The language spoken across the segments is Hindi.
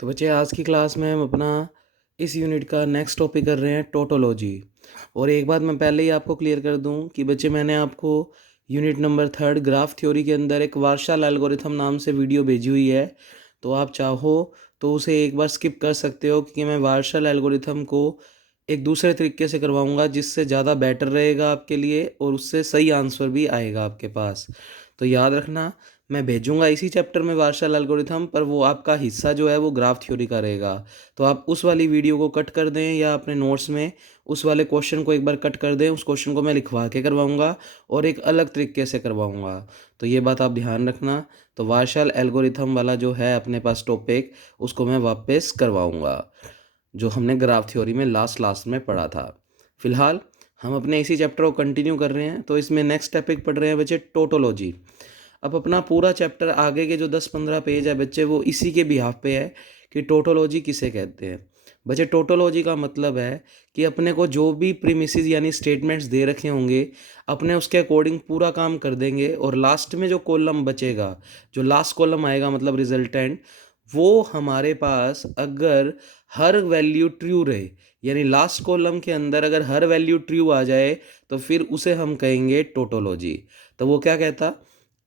तो बच्चे आज की क्लास में हम अपना इस यूनिट का नेक्स्ट टॉपिक कर रहे हैं टोटोलॉजी। और एक बात मैं पहले ही आपको क्लियर कर दूं कि बच्चे मैंने आपको यूनिट नंबर 3 ग्राफ थ्योरी के अंदर एक वार्शाल एल्गोरिथम नाम से वीडियो भेजी हुई है। तो आप चाहो तो उसे एक बार स्किप कर सकते हो, क्योंकि मैं वार्शाल एल्गोरिथम को एक दूसरे तरीके से करवाऊंगा जिससे ज़्यादा बेटर रहेगा आपके लिए और उससे सही आंसर भी आएगा आपके पास। तो याद रखना, मैं भेजूंगा इसी चैप्टर में वार्शल एल्गोरिथम, पर वो आपका हिस्सा जो है वो ग्राफ थ्योरी का रहेगा। तो आप उस वाली वीडियो को कट कर दें या अपने नोट्स में उस वाले क्वेश्चन को एक बार कट कर दें। उस क्वेश्चन को मैं लिखवा के करवाऊंगा और एक अलग तरीके से करवाऊंगा। तो ये बात आप ध्यान रखना। तो वार्शल एल्गोरिथम वाला जो है अपने पास टॉपिक, उसको मैं वापस करवाऊंगा, जो हमने ग्राफ थ्योरी में लास्ट लास्ट में पढ़ा था। फिलहाल हम अपने इसी चैप्टर को कंटिन्यू कर रहे हैं। तो इसमें नेक्स्ट टॉपिक पढ़ रहे हैं बच्चे टोटोलॉजी। अब अपना पूरा चैप्टर आगे के जो 10-15 पेज है बच्चे, वो इसी के बिहाफ पे है कि टोटोलॉजी किसे कहते हैं। बच्चे टोटोलॉजी का मतलब है कि अपने को जो भी प्रीमिसेस यानी स्टेटमेंट्स दे रखे होंगे, अपने उसके अकॉर्डिंग पूरा काम कर देंगे और लास्ट में जो कॉलम बचेगा, जो लास्ट कॉलम आएगा मतलब रिजल्टेंट, वो हमारे पास अगर हर वैल्यू ट्रू रहे, यानी लास्ट कॉलम के अंदर अगर हर वैल्यू ट्रू आ जाए, तो फिर उसे हम कहेंगे टोटोलॉजी। तो वो क्या कहता?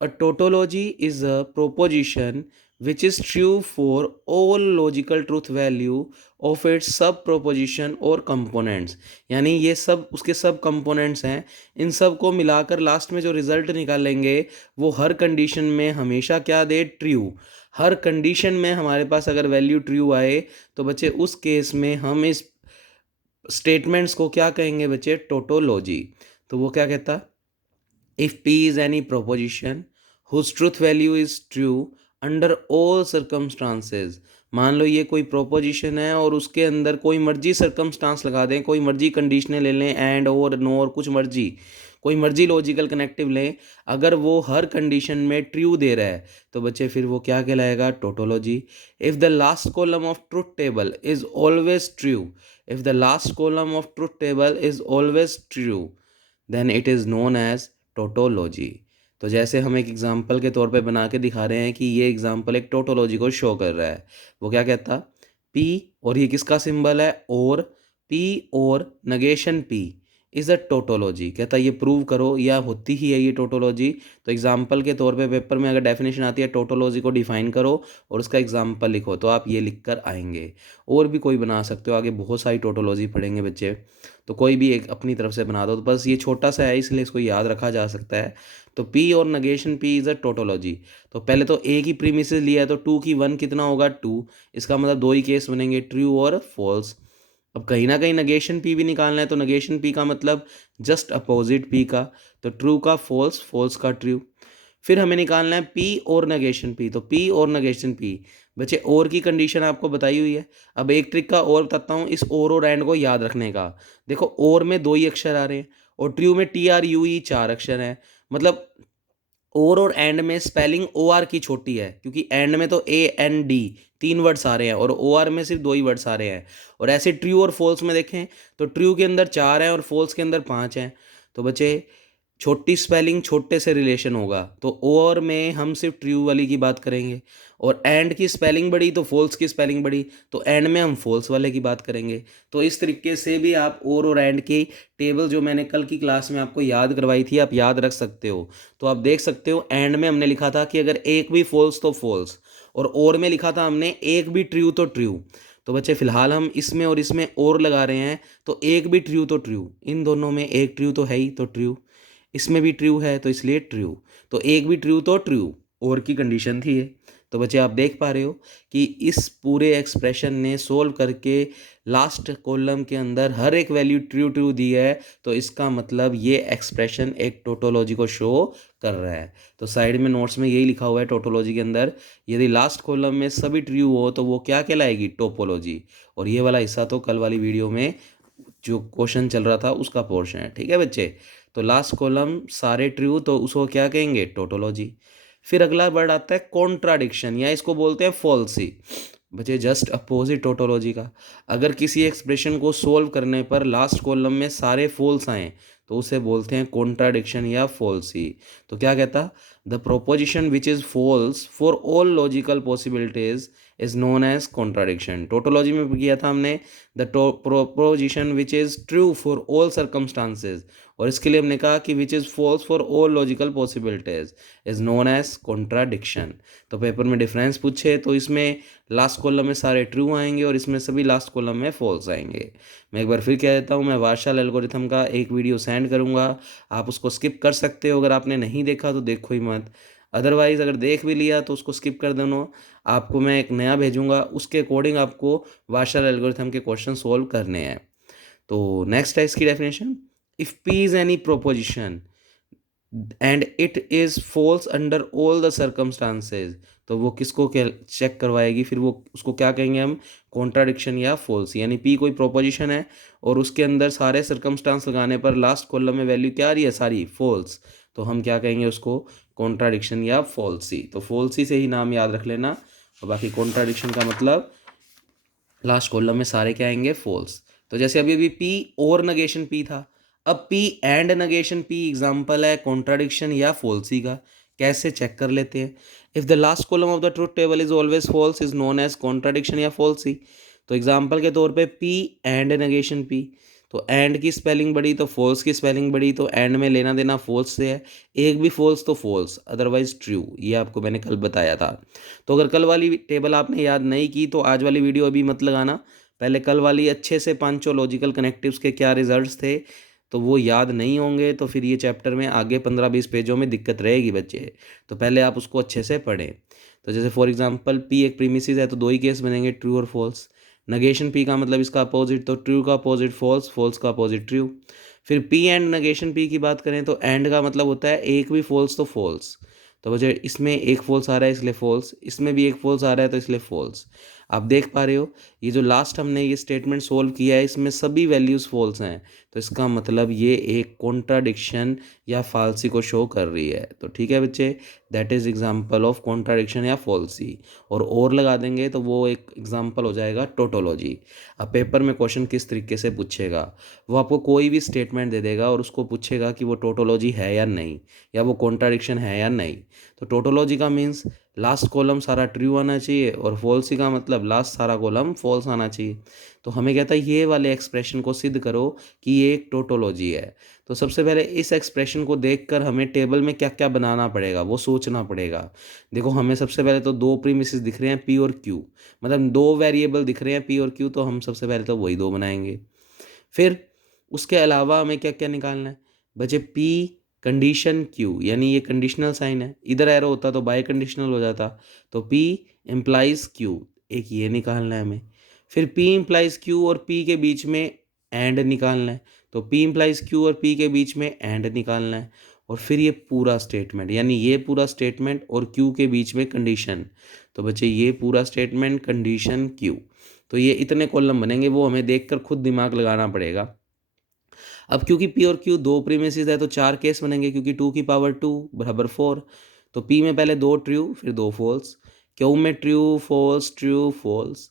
A tautology is a proposition which is true for all logical truth value of its sub proposition और components। यानी ये सब उसके सब components हैं। इन सब को मिलाकर लास्ट में जो रिजल्ट निकालेंगे वो हर कंडीशन में हमेशा क्या दे? ट्रू। हर कंडीशन में हमारे पास अगर वैल्यू ट्रू आए तो बच्चे उस केस में हम इस स्टेटमेंट्स को क्या कहेंगे बच्चे? टोटोलॉजी। तो वो क्या कहता? If P is any proposition whose truth value is true under all circumstances। मान लो ये कोई प्रोपोजिशन है और उसके अंदर कोई मर्जी सर्कमस्टांस लगा दें, कोई मर्जी कंडीशनें ले लें, एंड और नो और कुछ मर्जी, कोई मर्जी लॉजिकल कनेक्टिव लें, अगर वो हर कंडीशन में ट्रू दे रहा है तो बच्चे फिर वो क्या कहलाएगा? Tautology. If the last column of truth table is always true, if the last column of truth table is always true, then it is known as tautology. तो जैसे हम एक एग्जांपल के तौर पे बना के दिखा रहे हैं कि ये एग्जांपल एक टोटोलॉजी को शो कर रहा है। वो क्या कहता? पी, और ये किसका सिंबल है? और। पी और negation P is a tautology. कहता ये प्रूव करो, या होती ही है ये टोटोलॉजी। तो एग्जांपल के तौर पे पेपर में अगर डेफिनेशन आती है टोटोलॉजी को डिफाइन करो और उसका एग्जांपल लिखो, तो आप ये लिख कर आएंगे। और भी कोई बना सकते हो, आगे बहुत सारी टोटोलॉजी पढ़ेंगे बच्चे, तो कोई भी एक अपनी तरफ से बना दो। तो बस ये छोटा सा है इसलिए इसको याद रखा जा सकता है। तो पी और negation P is a tautology. तो पहले तो एक ही प्रीमिसेस लिया है तो टू की वन कितना होगा? टू। इसका मतलब दो ही केस बनेंगे, ट्रू और फॉल्स। अब कहीं ना कहीं नगेशन पी भी निकालना है, तो नगेशन पी का मतलब जस्ट अपोजिट पी का, तो ट्रू का फॉल्स, फॉल्स का ट्रू। फिर हमें निकालना है पी और नगेशन पी। तो पी और नगेशन पी, बच्चे और की कंडीशन आपको बताई हुई है। अब एक ट्रिक का और बताता हूँ इस और एंड को याद रखने का। देखो और में दो ही अक्षर आ रहे हैं और ट्रू में टी आर यू ई चार अक्षर हैं। मतलब और एंड में स्पेलिंग ओ आर की छोटी है, क्योंकि एंड में तो ए एन डी तीन वर्ड्स आ रहे हैं और ओ आर में सिर्फ दो ही वर्ड्स आ रहे हैं। और ऐसे ट्रू और फॉल्स में देखें तो ट्रू के अंदर चार हैं और फॉल्स के अंदर पाँच हैं। तो बच्चे छोटी स्पेलिंग छोटे से रिलेशन होगा, तो और में हम सिर्फ ट्रू वाली की बात करेंगे, और एंड की स्पेलिंग बड़ी तो फॉल्स की स्पेलिंग बड़ी, तो एंड में हम फॉल्स वाले की बात करेंगे। तो इस तरीके से भी आप और एंड की टेबल जो मैंने कल की क्लास में आपको याद करवाई थी आप याद रख सकते हो। तो आप देख सकते हो एंड में हमने लिखा था कि अगर एक भी फॉल्स तो फॉल्स, और में लिखा था हमने एक भी ट्रू तो ट्रू। तो बच्चे फिलहाल हम इसमें और इसमें और लगा रहे हैं, तो एक भी ट्रू तो ट्रू, इन दोनों में एक ट्रू तो है ही, तो ट्रू। इसमें भी ट्रू है तो इसलिए ट्रू। तो एक भी ट्रू तो ट्रू, और की कंडीशन थी ये। तो बच्चे आप देख पा रहे हो कि इस पूरे एक्सप्रेशन ने सोल्व करके लास्ट कॉलम के अंदर हर एक वैल्यू ट्रू ट्रू दी है। तो इसका मतलब ये एक्सप्रेशन एक टोटोलॉजी को शो कर रहा है। तो साइड में नोट्स में यही लिखा हुआ है टोटोलॉजी के अंदर, यदि लास्ट कॉलम में सभी ट्रू हो तो वो क्या कहलाएगी? टोपोलॉजी। और ये वाला हिस्सा तो कल वाली वीडियो में जो क्वेश्चन चल रहा था उसका पोर्शन है, ठीक है बच्चे। तो लास्ट कॉलम सारे ट्रू तो उसको क्या कहेंगे? टोटोलॉजी। फिर अगला वर्ड आता है कॉन्ट्राडिक्शन, या इसको बोलते हैं फॉल्सी। बच्चे जस्ट अपोजिट टोटोलॉजी का। अगर किसी एक्सप्रेशन को सोल्व करने पर लास्ट कॉलम में सारे फॉल्स आए तो उसे बोलते हैं कॉन्ट्राडिक्शन या फॉल्सी। तो क्या कहता? The proposition which is false for all logical possibilities is known as contradiction. Tautology में किया था हमने the proposition which is true for all circumstances, और इसके लिए हमने कहा कि which is false for all logical possibilities is known as contradiction. तो पेपर में डिफरेंस पूछे तो इसमें लास्ट कॉलम में सारे ट्रू आएंगे और इसमें सभी लास्ट कॉलम में फॉल्स आएंगे। मैं एक बार फिर कह देता हूँ, मैं वार्शाल एल्गोरिथम का एक वीडियो सेंड करूँगा, आप उसको स्किप कर सकते हो, अगर आपने नहीं देखा तो देखो ही मत, अदरवाइज़ अगर देख भी लिया तो उसको स्किप कर देना। आपको मैं एक नया भेजूंगा, उसके अकॉर्डिंग आपको वार्शाल एल्गोरिथम के क्वेश्चन सोल्व करने हैं। तो नेक्स्ट है इसकी definition, if P is any proposition and it is falls under all the circumstances, तो वो किसको चेक करवाएगी, फिर वो उसको क्या कहेंगे हम, कॉन्ट्राडिक्शन या फॉल्स। यानी पी कोई प्रोपोजिशन है और उसके अंदर सारे सर्कमस्टांस लगाने पर लास्ट कॉलम में वैल्यू क्या आ रही है, सारी फॉल्स, तो हम क्या कहेंगे उसको, कॉन्ट्राडिक्शन या फॉल्सी। तो फॉल्सी से ही नाम याद रख लेना, और बाकी कॉन्ट्राडिक्शन का मतलब लास्ट कॉलम में सारे क्या आएंगे, फॉल्स। तो जैसे अभी अभी पी और नगेशन पी था, अब P and negation P example है कॉन्ट्राडिक्शन या फॉल्सी का। कैसे चेक कर लेते हैं, if the last column of the truth table is always false is known as contradiction या फॉल्सी। तो एग्जाम्पल के तौर पे पी एंड नगेशन पी, तो एंड की स्पेलिंग बड़ी तो फॉल्स की स्पेलिंग बड़ी, तो एंड में लेना देना फॉल्स से है, एक भी फॉल्स तो फॉल्स अदरवाइज ट्रू, ये आपको मैंने कल बताया था। तो अगर कल वाली टेबल आपने याद नहीं की तो आज वाली वीडियो अभी मत लगाना, पहले कल वाली अच्छे से पांचों लॉजिकल कनेक्टिव्स के क्या रिजल्ट्स थे, तो वो याद नहीं होंगे तो फिर ये चैप्टर में आगे 15-20 पेजों में दिक्कत रहेगी बच्चे। तो पहले आप उसको अच्छे से पढ़ें। तो जैसे फॉर एग्जांपल पी एक प्रीमिसिस है तो दो ही केस बनेंगे, ट्रू और फॉल्स। नगेशन पी का मतलब इसका अपोजिट, तो ट्रू का अपोजिट फॉल्स, फॉल्स का अपोजिट ट्रू। फिर पी एंड नगेशन पी की बात करें तो एंड का मतलब होता है एक भी फॉल्स तो फॉल्स, तो वजह इसमें एक फॉल्स आ रहा है इसलिए फॉल्स, इसमें भी एक फॉल्स आ रहा है तो इसलिए फॉल्स। आप देख पा रहे हो ये जो लास्ट हमने ये स्टेटमेंट सोल्व किया है इसमें सभी वैल्यूज़ फॉल्स हैं, तो इसका मतलब ये एक कॉन्ट्राडिक्शन या फाल्सी को शो कर रही है। तो ठीक है बच्चे, that is example of contradiction या फॉल्सी। और लगा देंगे तो वो एक एग्जांपल हो जाएगा टोटोलॉजी। अब पेपर में क्वेश्चन किस तरीके से पूछेगा, वो आपको कोई भी स्टेटमेंट दे देगा और उसको पूछेगा कि वो टोटोलॉजी है या नहीं, या वो कॉन्ट्राडिक्शन है या नहीं। तो टोटोलॉजी का मीन्स लास्ट कॉलम सारा ट्रू आना चाहिए और फॉल्सी का मतलब लास्ट सारा कॉलम फॉल्स आना चाहिए। तो हमें कहता है ये वाले एक्सप्रेशन को सिद्ध करो कि ये एक टोटोलॉजी है। तो सबसे पहले इस एक्सप्रेशन को देखकर हमें टेबल में क्या क्या बनाना पड़ेगा वो सोचना पड़ेगा। देखो हमें सबसे पहले तो दो प्रीमिसेस दिख रहे हैं पी और क्यू, मतलब दो वेरिएबल दिख रहे हैं पी और क्यू, तो हम सबसे पहले तो वही दो बनाएंगे। फिर उसके अलावा हमें क्या क्या निकालना है बच्चे, पी कंडीशन क्यू, यानी ये कंडीशनल साइन है, इधर एरो होता तो बाय कंडीशनल हो जाता, तो पी इम्प्लाइज क्यू, एक ये निकालना है हमें। फिर पी इम्प्लाइज क्यू और पी के बीच में एंड निकालना है, तो पी इम्प्लाइज क्यू और पी के बीच में एंड निकालना है। और फिर ये पूरा स्टेटमेंट, यानी ये पूरा स्टेटमेंट और क्यू के बीच में कंडीशन, तो बच्चे ये पूरा स्टेटमेंट कंडीशन क्यू। तो ये इतने कॉलम बनेंगे, वो हमें देखकर खुद दिमाग लगाना पड़ेगा। अब क्योंकि पी और क्यू दो प्रीमिसेस है तो चार केस बनेंगे, क्योंकि 2 की पावर 2 बराबर 4। तो पी में पहले दो ट्रू फिर दो फॉल्स, क्यू में ट्रू फॉल्स।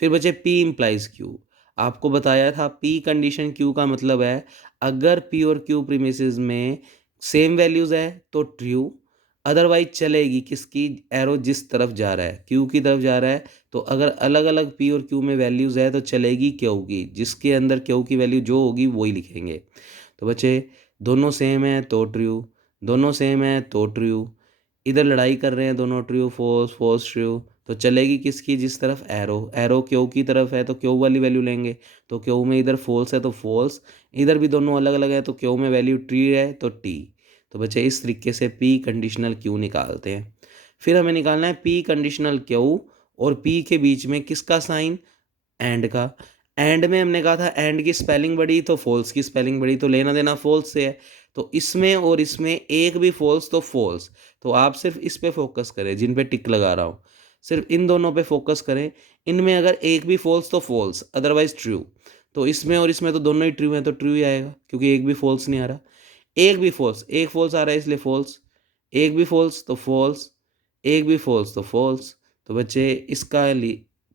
फिर बचे पी इम्प्लाइज क्यू, आपको बताया था पी कंडीशन क्यू का मतलब है अगर पी और क्यू प्रीमिसेस में सेम वैल्यूज़ है तो ट्रू, अदरवाइज चलेगी किसकी, एरो जिस तरफ जा रहा है क्यू की तरफ जा रहा है, तो अगर अलग अलग पी और क्यू में वैल्यूज़ है तो चलेगी क्यू की, जिसके अंदर क्यू की वैल्यू जो होगी वही लिखेंगे। तो बच्चे दोनों सेम है तो ट्रू, दोनों सेम है तो ट्रू, इधर लड़ाई कर रहे हैं दोनों, ट्रू फॉल्स फॉल्स ट्रू, तो चलेगी किसकी, जिस तरफ एरो, एरो क्यू की तरफ है तो क्यू वाली वैल्यू लेंगे, तो क्यू में इधर फॉल्स है तो फॉल्स, इधर भी दोनों अलग अलग है तो क्यू में वैल्यू टी है तो टी। तो बच्चे इस तरीके से पी कंडीशनल क्यू निकालते हैं। फिर हमें निकालना है पी कंडीशनल क्यू और पी के बीच में किसका साइन, एंड का। एंड में हमने कहा था एंड की स्पेलिंग बड़ी तो फॉल्स की स्पेलिंग बड़ी, तो लेना देना फॉल्स से है, तो इसमें और इसमें एक भी फॉल्स तो फॉल्स। तो आप सिर्फ इस पे फोकस करें जिन पे टिक लगा रहा हूँ, सिर्फ इन दोनों पे फोकस करें, इनमें अगर एक भी फॉल्स तो फॉल्स अदरवाइज ट्रू, तो इसमें और इसमें तो दोनों ही ट्रू हैं तो ट्रू ही आएगा क्योंकि एक भी फॉल्स नहीं आ रहा। एक भी फॉल्स, एक फॉल्स आ रहा है इसलिए फॉल्स, एक भी फॉल्स तो फॉल्स, एक भी फॉल्स तो फॉल्स। तो बच्चे इसका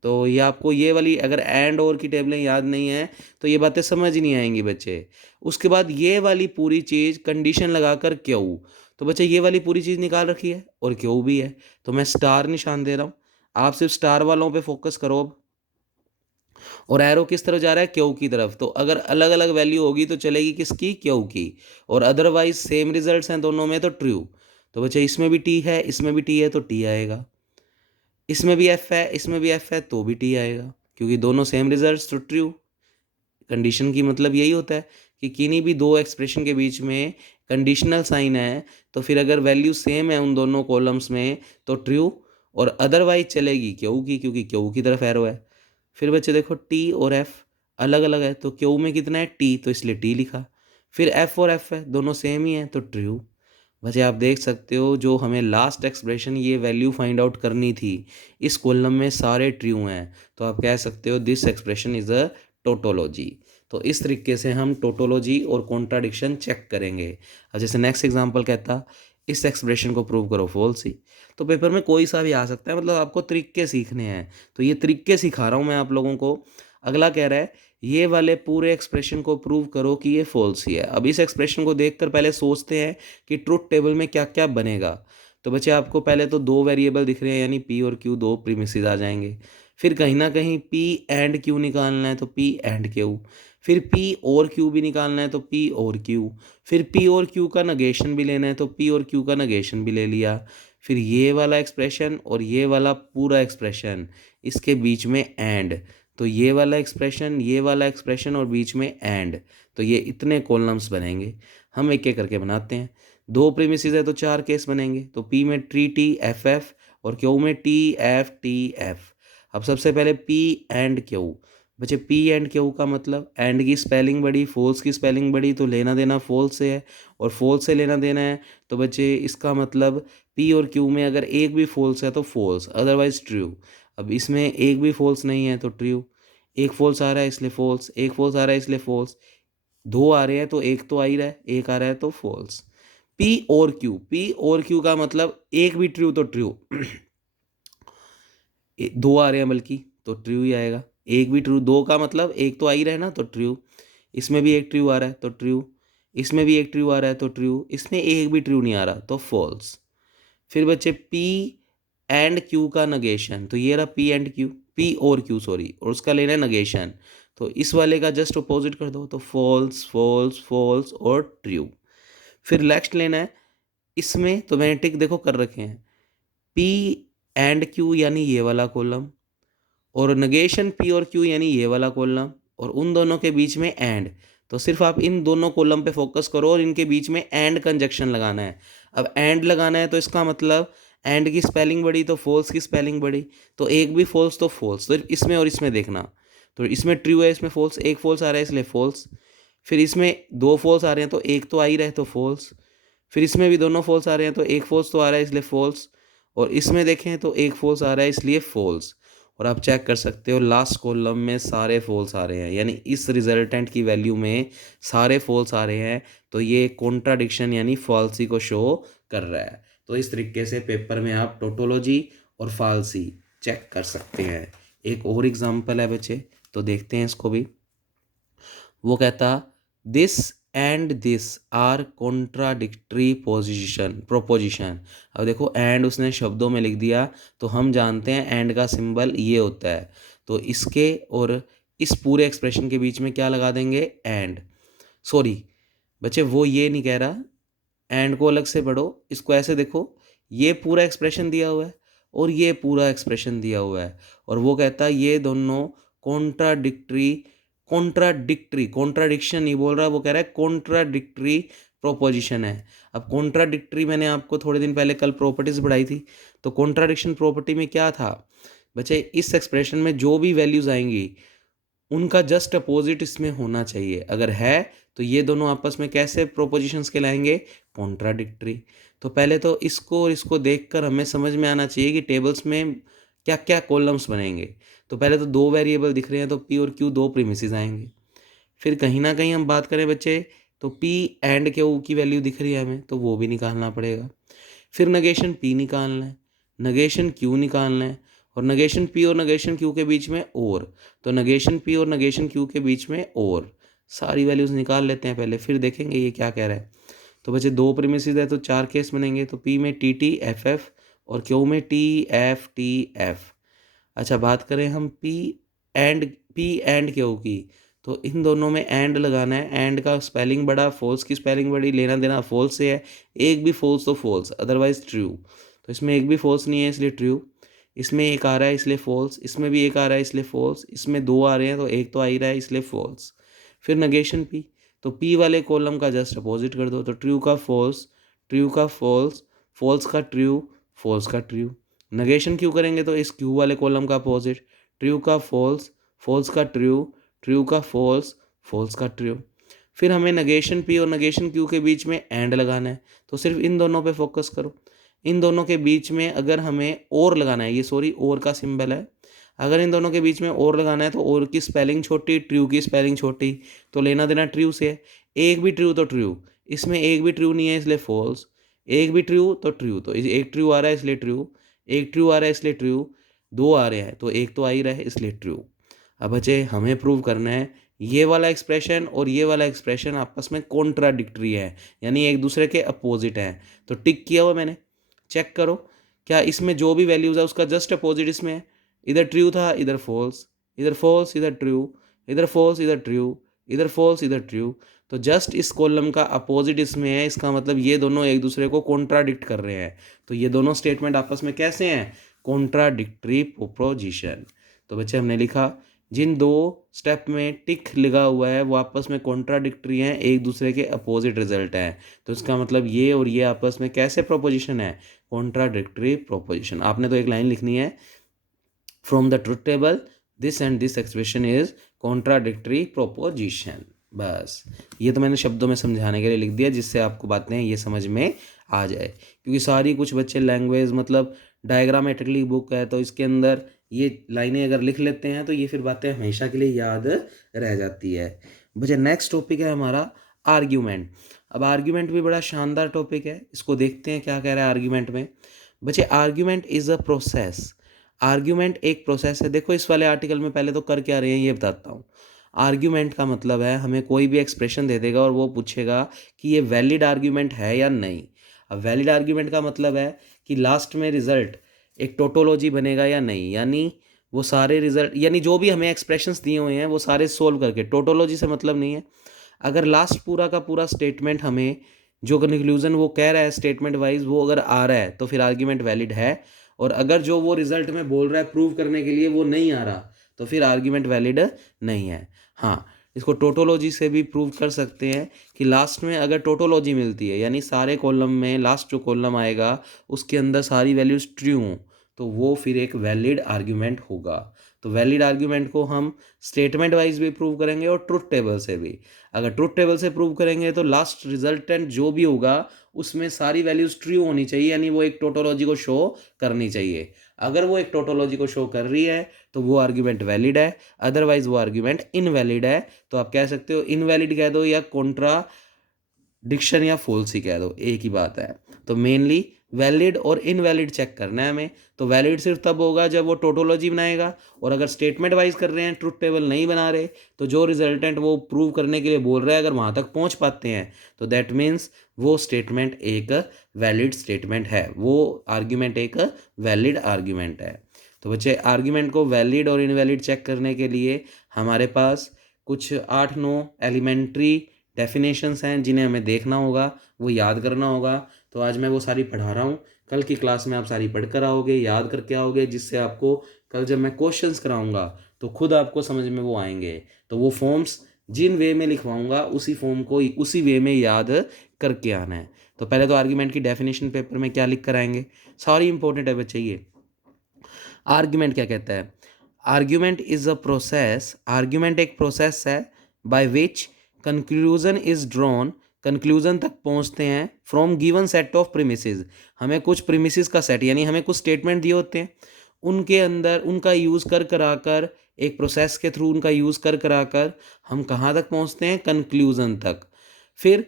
तो ये आपको ये वाली अगर एंड और की टेबलें याद नहीं है तो ये बातें समझ ही नहीं आएंगी बच्चे। उसके बाद ये वाली पूरी चीज़ कंडीशन लगाकर क्यों, तो बच्चे ये वाली पूरी चीज़ निकाल रखी है और क्यों भी है, तो मैं स्टार निशान दे रहा हूँ। आप सिर्फ स्टार वालों पे फोकस करो अब। और एरो किस तरफ जा रहा है, क्यू की तरफ। तो अगर अलग अलग वैल्यू होगी तो चलेगी किसकी, क्यू की। और अदरवाइज सेम रिजल्ट्स हैं दोनों में तो ट्रू। तो बच्चे इसमें भी टी है, इसमें भी टी है, तो टी आएगा। इसमें भी एफ है, इसमें भी एफ है, तो भी टी आएगा, क्योंकि दोनों सेम रिजल्ट्स तो ट्रू। कंडीशन की मतलब यही होता है कि किन्हीं भी दो एक्सप्रेशन के बीच में कंडीशनल साइन है, तो फिर अगर वैल्यू सेम है उन दोनों कॉलम्स में तो ट्रू, और अदरवाइज चलेगी क्यू की, क्योंकि क्यू की तरफ एरो है। फिर बच्चे देखो टी और एफ अलग अलग है, तो क्यू में कितना है, टी, तो इसलिए टी लिखा। फिर एफ और एफ है, दोनों सेम ही है, तो ट्रू। वैसे आप देख सकते हो जो हमें लास्ट एक्सप्रेशन ये वैल्यू फाइंड आउट करनी थी, इस कॉलम में सारे ट्रू हैं, तो आप कह सकते हो this expression is a tautology. तो इस तरीके से हम टोटोलॉजी और कॉन्ट्राडिक्शन चेक करेंगे। अब जैसे नेक्स्ट एग्जांपल कहता, इस एक्सप्रेशन को प्रूव करो फॉल्स ही। तो पेपर में कोई सा भी आ सकता है, मतलब आपको तरीके सीखने हैं, तो ये तरीके सिखा रहा हूँ मैं आप लोगों को। अगला कह रहा है ये वाले पूरे एक्सप्रेशन को प्रूव करो कि ये फॉल्स ही है। अब इस एक्सप्रेशन को देखकर पहले सोचते हैं कि ट्रुथ टेबल में क्या क्या बनेगा। तो बच्चे आपको पहले तो दो वेरिएबल दिख रहे हैं, यानी पी और क्यू, दो प्रीमिसेस आ जाएंगे। फिर कहीं ना कहीं पी एंड क्यू निकालना है, तो पी एंड क्यू। फिर पी और क्यू भी निकालना है, तो पी और क्यू। फिर पी और क्यू का नगेशन भी लेना है, तो पी और क्यू का नगेशन भी ले लिया। फिर ये वाला एक्सप्रेशन और ये वाला पूरा एक्सप्रेशन, इसके बीच में एंड, तो ये वाला एक्सप्रेशन, ये वाला एक्सप्रेशन और बीच में एंड, तो ये इतने कॉलम्स बनेंगे। हम एक एक करके बनाते हैं। दो प्रीमिसेस है तो चार केस बनेंगे, तो पी में टी टी एफ एफ और क्यू में टी एफ टी एफ। अब सबसे पहले पी एंड क्यू। बच्चे पी एंड क्यू का मतलब, एंड की स्पेलिंग बड़ी, फोल्स की स्पेलिंग बड़ी, तो लेना देना फोल्स से है, और फोल्स से लेना देना है, तो बच्चे इसका मतलब पी और क्यू में अगर एक भी फोल्स है तो फोल्स, अदरवाइज ट्रू। अब इसमें एक भी फॉल्स नहीं है तो ट्रू। एक फॉल्स आ रहा है इसलिए फॉल्स, एक फॉल्स आ रहा है इसलिए फॉल्स। दो आ रहे हैं तो एक तो आ ही रहा है, एक आ रहा है तो फॉल्स। पी और क्यू, पी और क्यू का मतलब एक भी ट्रू तो ट्रू। दो आ रहे हैं बल्कि, तो ट्रू ही आएगा। एक भी ट्रू, दो का मतलब एक तो आ ही रहा है ना, तो ट्रू। इसमें भी एक ट्रू आ रहा है तो ट्रू, इसमें भी एक ट्रू आ रहा है तो ट्रू, इसमें एक भी ट्रू नहीं आ रहा तो फॉल्स। फिर बच्चे पी एंड क्यू का नगेशन, तो ये रहा पी एंड क्यू, पी और क्यू सॉरी, और उसका लेना है नगेशन, तो इस वाले का जस्ट अपोजिट कर दो, तो फॉल्स फॉल्स फॉल्स और ट्रू। फिर नेक्स्ट लेना है, इसमें तो मैंने टिक देखो कर रखे हैं, पी एंड क्यू यानी ये वाला कॉलम, और नगेशन पी और क्यू यानी ये वाला कॉलम, और उन दोनों के बीच में एंड। तो सिर्फ आप इन दोनों कॉलम पे फोकस करो और इनके बीच में एंड कंजक्शन लगाना है। अब एंड लगाना है तो इसका मतलब एंड की स्पेलिंग बड़ी तो फॉल्स की स्पेलिंग बड़ी, तो एक भी फॉल्स तो फॉल्स, तो इसमें और इसमें देखना। तो इसमें ट्रू है, इसमें फॉल्स, एक फॉल्स आ रहा है इसलिए फॉल्स। फिर इसमें दो फॉल्स आ रहे हैं तो एक तो आ ही रहे तो फॉल्स। फिर इसमें भी दोनों फॉल्स आ रहे हैं तो एक फॉल्स तो आ रहा है इसलिए फॉल्स, और इसमें देखें तो एक फॉल्स आ रहा है इसलिए फॉल्स। और आप चेक कर सकते हो लास्ट कॉलम में सारे फॉल्स आ रहे हैं, यानी इस रिजल्टेंट की वैल्यू में सारे फॉल्स आ रहे हैं, तो ये कॉन्ट्राडिक्शन यानी फॉल्सी को शो कर रहा है। तो इस तरीके से पेपर में आप टोटोलॉजी और फाल्सी चेक कर सकते हैं। एक और एग्जांपल है बच्चे, तो देखते हैं इसको भी। वो कहता this and this are contradictory position proposition. अब देखो एंड उसने शब्दों में लिख दिया, तो हम जानते हैं एंड का सिंबल ये होता है, तो इसके और इस पूरे एक्सप्रेशन के बीच में क्या लगा देंगे, एंड। सॉरी बच्चे, वो ये नहीं कह रहा, एंड को अलग से पढ़ो, इसको ऐसे देखो, ये पूरा एक्सप्रेशन दिया हुआ है और ये पूरा एक्सप्रेशन दिया हुआ है, और वो कहता है ये दोनों कॉन्ट्राडिक्टरी, कॉन्ट्राडिक्टरी, कॉन्ट्राडिक्शन नहीं बोल रहा, वो कह रहा है कॉन्ट्राडिक्टरी प्रोपोजिशन है। अब कॉन्ट्राडिक्टरी मैंने आपको थोड़े दिन पहले कल प्रॉपर्टीज पढ़ाई थी, तो कॉन्ट्राडिक्शन प्रॉपर्टी में क्या था बच्चे, इस एक्सप्रेशन में जो भी वैल्यूज आएंगी उनका जस्ट अपोजिट इसमें होना चाहिए। अगर है तो ये दोनों आपस में कैसे प्रोपोजिशंस कहलाएंगे, कॉन्ट्राडिक्टरी। तो पहले तो इसको और इसको देखकर हमें समझ में आना चाहिए कि टेबल्स में क्या क्या कॉलम्स बनेंगे। तो पहले तो दो वेरिएबल दिख रहे हैं, तो पी और क्यू दो प्रीमिसेस आएंगे। फिर कहीं ना कहीं हम बात करें बच्चे, तो पी एंड क्यू की वैल्यू दिख रही है हमें, तो वो भी निकालना पड़ेगा। फिर नगेशन पी निकालना है, नगेशन क्यू निकालना है, और नगेशन पी और नगेशन क्यू के बीच में और, तो नगेशन पी और नगेशन क्यू के बीच में और। सारी वैल्यूज निकाल लेते हैं पहले, फिर देखेंगे ये क्या कह रहा है। तो बच्चे दो प्रीमिसेस है तो चार केस बनेंगे, तो पी में टी टी एफ एफ और क्यू में टी एफ टी एफ। अच्छा, बात करें हम पी क्यू की, तो इन दोनों में एंड लगाना है। एंड का स्पेलिंग बड़ा, फॉल्स की स्पेलिंग बड़ी, लेना देना फॉल्स से है। एक भी फॉल्स तो फॉल्स, अदरवाइज ट्रू। तो इसमें एक भी फॉल्स नहीं है इसलिए ट्रू। इसमें एक आ रहा है इसलिए फॉल्स, इसमें भी एक आ रहा है इसलिए फॉल्स, इसमें दो आ रहे हैं तो एक तो आ ही रहा है इसलिए फॉल्स। फिर नगेशन पी, तो पी वाले कॉलम का जस्ट अपोजिट कर दो, तो ट्रू का फॉल्स, ट्रू का फॉल्स, फॉल्स का ट्रू, फॉल्स का ट्रू। नगेशन क्यों करेंगे तो इस क्यू वाले कॉलम का अपोजिट, ट्रू का फॉल्स, फॉल्स का ट्रू, ट्रू का फॉल्स, फॉल्स का ट्रू। फिर हमें नगेशन पी और नगेशन क्यू के बीच में एंड लगाना है, तो सिर्फ इन दोनों पे फोकस करो। इन दोनों के बीच में अगर हमें और लगाना है, ये सॉरी और का सिंबल है, अगर इन दोनों के बीच में और लगाना है तो और की स्पेलिंग छोटी, ट्रू की स्पेलिंग छोटी, तो लेना देना ट्रू से है। एक भी ट्रू तो ट्रू, इसमें एक भी ट्रू नहीं है इसलिए फॉल्स, एक भी ट्रू तो ट्रू, तो एक ट्रू आ रहा है इसलिए ट्रू, एक ट्रू आ रहा है इसलिए ट्रू, दो आ रहे हैं तो एक तो आ ही रहा है इसलिए ट्रू। अब बच्चे हमें प्रूव करना है ये वाला एक्सप्रेशन और ये वाला एक्सप्रेशन आपस में कॉन्ट्राडिक्टरी है, यानी एक दूसरे के अपोजिट हैं। तो टिक किया हुआ मैंने, चेक करो क्या इसमें जो भी वैल्यूज़ है उसका जस्ट अपोजिट इसमें है। इधर ट्रू था इधर फॉल्स, इधर फॉल्स इधर ट्रू, इधर फॉल्स इधर ट्रू, इधर फॉल्स इधर ट्रू। तो जस्ट इस कॉलम का अपोजिट इसमें है, इसका मतलब ये दोनों एक दूसरे को कॉन्ट्राडिक्ट कर रहे हैं। तो ये दोनों स्टेटमेंट आपस में कैसे हैं, कॉन्ट्राडिक्टरी प्रोपोजिशन। तो बच्चे हमने लिखा जिन दो स्टेप में टिक लगा हुआ है वो आपस में कॉन्ट्राडिक्टरी हैं, एक दूसरे के अपोजिट रिजल्ट हैं। तो इसका मतलब ये और ये आपस में कैसे प्रोपोजिशन है, कॉन्ट्राडिक्टरी प्रोपोजिशन। आपने तो एक लाइन लिखनी है, from the truth table this and this expression is contradictory proposition. बस ये तो मैंने शब्दों में समझाने के लिए लिख दिया जिससे आपको बातें ये समझ में आ जाए, क्योंकि सारी कुछ बच्चे लैंग्वेज मतलब डायग्रामेटिकली बुक है तो इसके अंदर ये लाइनें अगर लिख लेते हैं तो ये फिर बातें हमेशा के लिए याद रह जाती है। बच्चे नेक्स्ट टॉपिक है हमारा आर्ग्यूमेंट। अब आर्ग्यूमेंट भी बड़ा शानदार टॉपिक है, इसको देखते हैं क्या कह रहा है आर्ग्यूमेंट में। बच्चे argument is a process, argument एक प्रोसेस है। देखो इस वाले आर्टिकल में पहले तो कर क्या रहे हैं ये बताता हूँ। आर्ग्यूमेंट का मतलब है हमें कोई भी एक्सप्रेशन दे देगा और वो पूछेगा कि ये वैलिड आर्ग्यूमेंट है या नहीं। अब वैलिड आर्ग्यूमेंट का मतलब है कि लास्ट में रिजल्ट एक टोटोलॉजी बनेगा या नहीं, यानी वो सारे रिजल्ट यानी जो भी हमें एक्सप्रेशंस दिए हुए हैं वो सारे सोल्व करके, टोटोलॉजी से मतलब नहीं है। अगर लास्ट पूरा का पूरा स्टेटमेंट हमें जो कंक्लूजन वो कह रहा है स्टेटमेंट वाइज वो अगर आ रहा है तो फिर आर्ग्यूमेंट वैलिड है, और अगर जो वो रिजल्ट में बोल रहा है प्रूव करने के लिए वो नहीं आ रहा तो फिर आर्ग्यूमेंट वैलिड नहीं है। हाँ, इसको टोटोलॉजी से भी प्रूव कर सकते हैं कि लास्ट में अगर टोटोलॉजी मिलती है यानी सारे कॉलम में लास्ट जो कॉलम आएगा उसके अंदर सारी वैल्यूज ट्रू हों तो वो फिर एक वैलिड आर्ग्यूमेंट होगा। तो वैलिड आर्ग्यूमेंट को हम स्टेटमेंट वाइज भी प्रूव करेंगे और ट्रुथ टेबल से भी। अगर ट्रुथ टेबल से प्रूव करेंगे तो लास्ट रिजल्टेंट जो भी होगा उसमें सारी वैल्यूज ट्रू होनी चाहिए, यानी वो एक टोटोलॉजी को शो करनी चाहिए। अगर वो एक टोटोलॉजी को शो कर रही है तो वो आर्ग्यूमेंट वैलिड है, अदरवाइज वो आर्ग्यूमेंट इनवैलिड है। तो आप कह सकते हो इनवैलिड कह दो या कॉन्ट्रा डिक्शन या फॉल्स ही कह दो, एक ही बात है। तो मेनली वैलिड और इनवैलिड चेक करना है हमें। तो वैलिड सिर्फ तब होगा जब वो टोटोलॉजी बनाएगा, और अगर स्टेटमेंट वाइज कर रहे हैं ट्रुथ टेबल नहीं बना रहे तो जो रिजल्टेंट वो प्रूव करने के लिए बोल रहा है अगर वहाँ तक पहुँच पाते हैं तो दैट मीन्स वो स्टेटमेंट एक वैलिड स्टेटमेंट है, वो आर्ग्यूमेंट एक वैलिड आर्ग्यूमेंट है। तो बच्चे आर्ग्यूमेंट को वैलिड और इनवैलिड चेक करने के लिए हमारे पास कुछ 8-9 एलिमेंट्री डेफिनेशंस हैं जिन्हें हमें देखना होगा, वो याद करना होगा। तो आज मैं वो सारी पढ़ा रहा हूँ, कल की क्लास में आप सारी पढ़ कर आओगे, याद करके आओगे, जिससे आपको कल जब मैं क्वेश्चंस कराऊंगा तो खुद आपको समझ में वो आएंगे। तो वो फॉर्म्स जिन वे में लिखवाऊंगा उसी फॉर्म को उसी वे में याद करके आना है। तो पहले तो आर्ग्यूमेंट की डेफिनेशन पेपर में क्या लिख कर आएंगे, सारी इंपॉर्टेंट है बच्चे। ये आर्ग्यूमेंट क्या कहता है, argument is a process, argument एक प्रोसेस है by which conclusion is drawn, conclusion तक पहुंचते हैं from given set of premises. हमें कुछ प्रीमिसेस का सेट यानी हमें कुछ स्टेटमेंट दिए होते हैं, उनके अंदर उनका यूज़ कर कराकर एक प्रोसेस के थ्रू उनका यूज़ कर कराकर हम कहाँ तक पहुंचते हैं, कंक्लूजन तक। फिर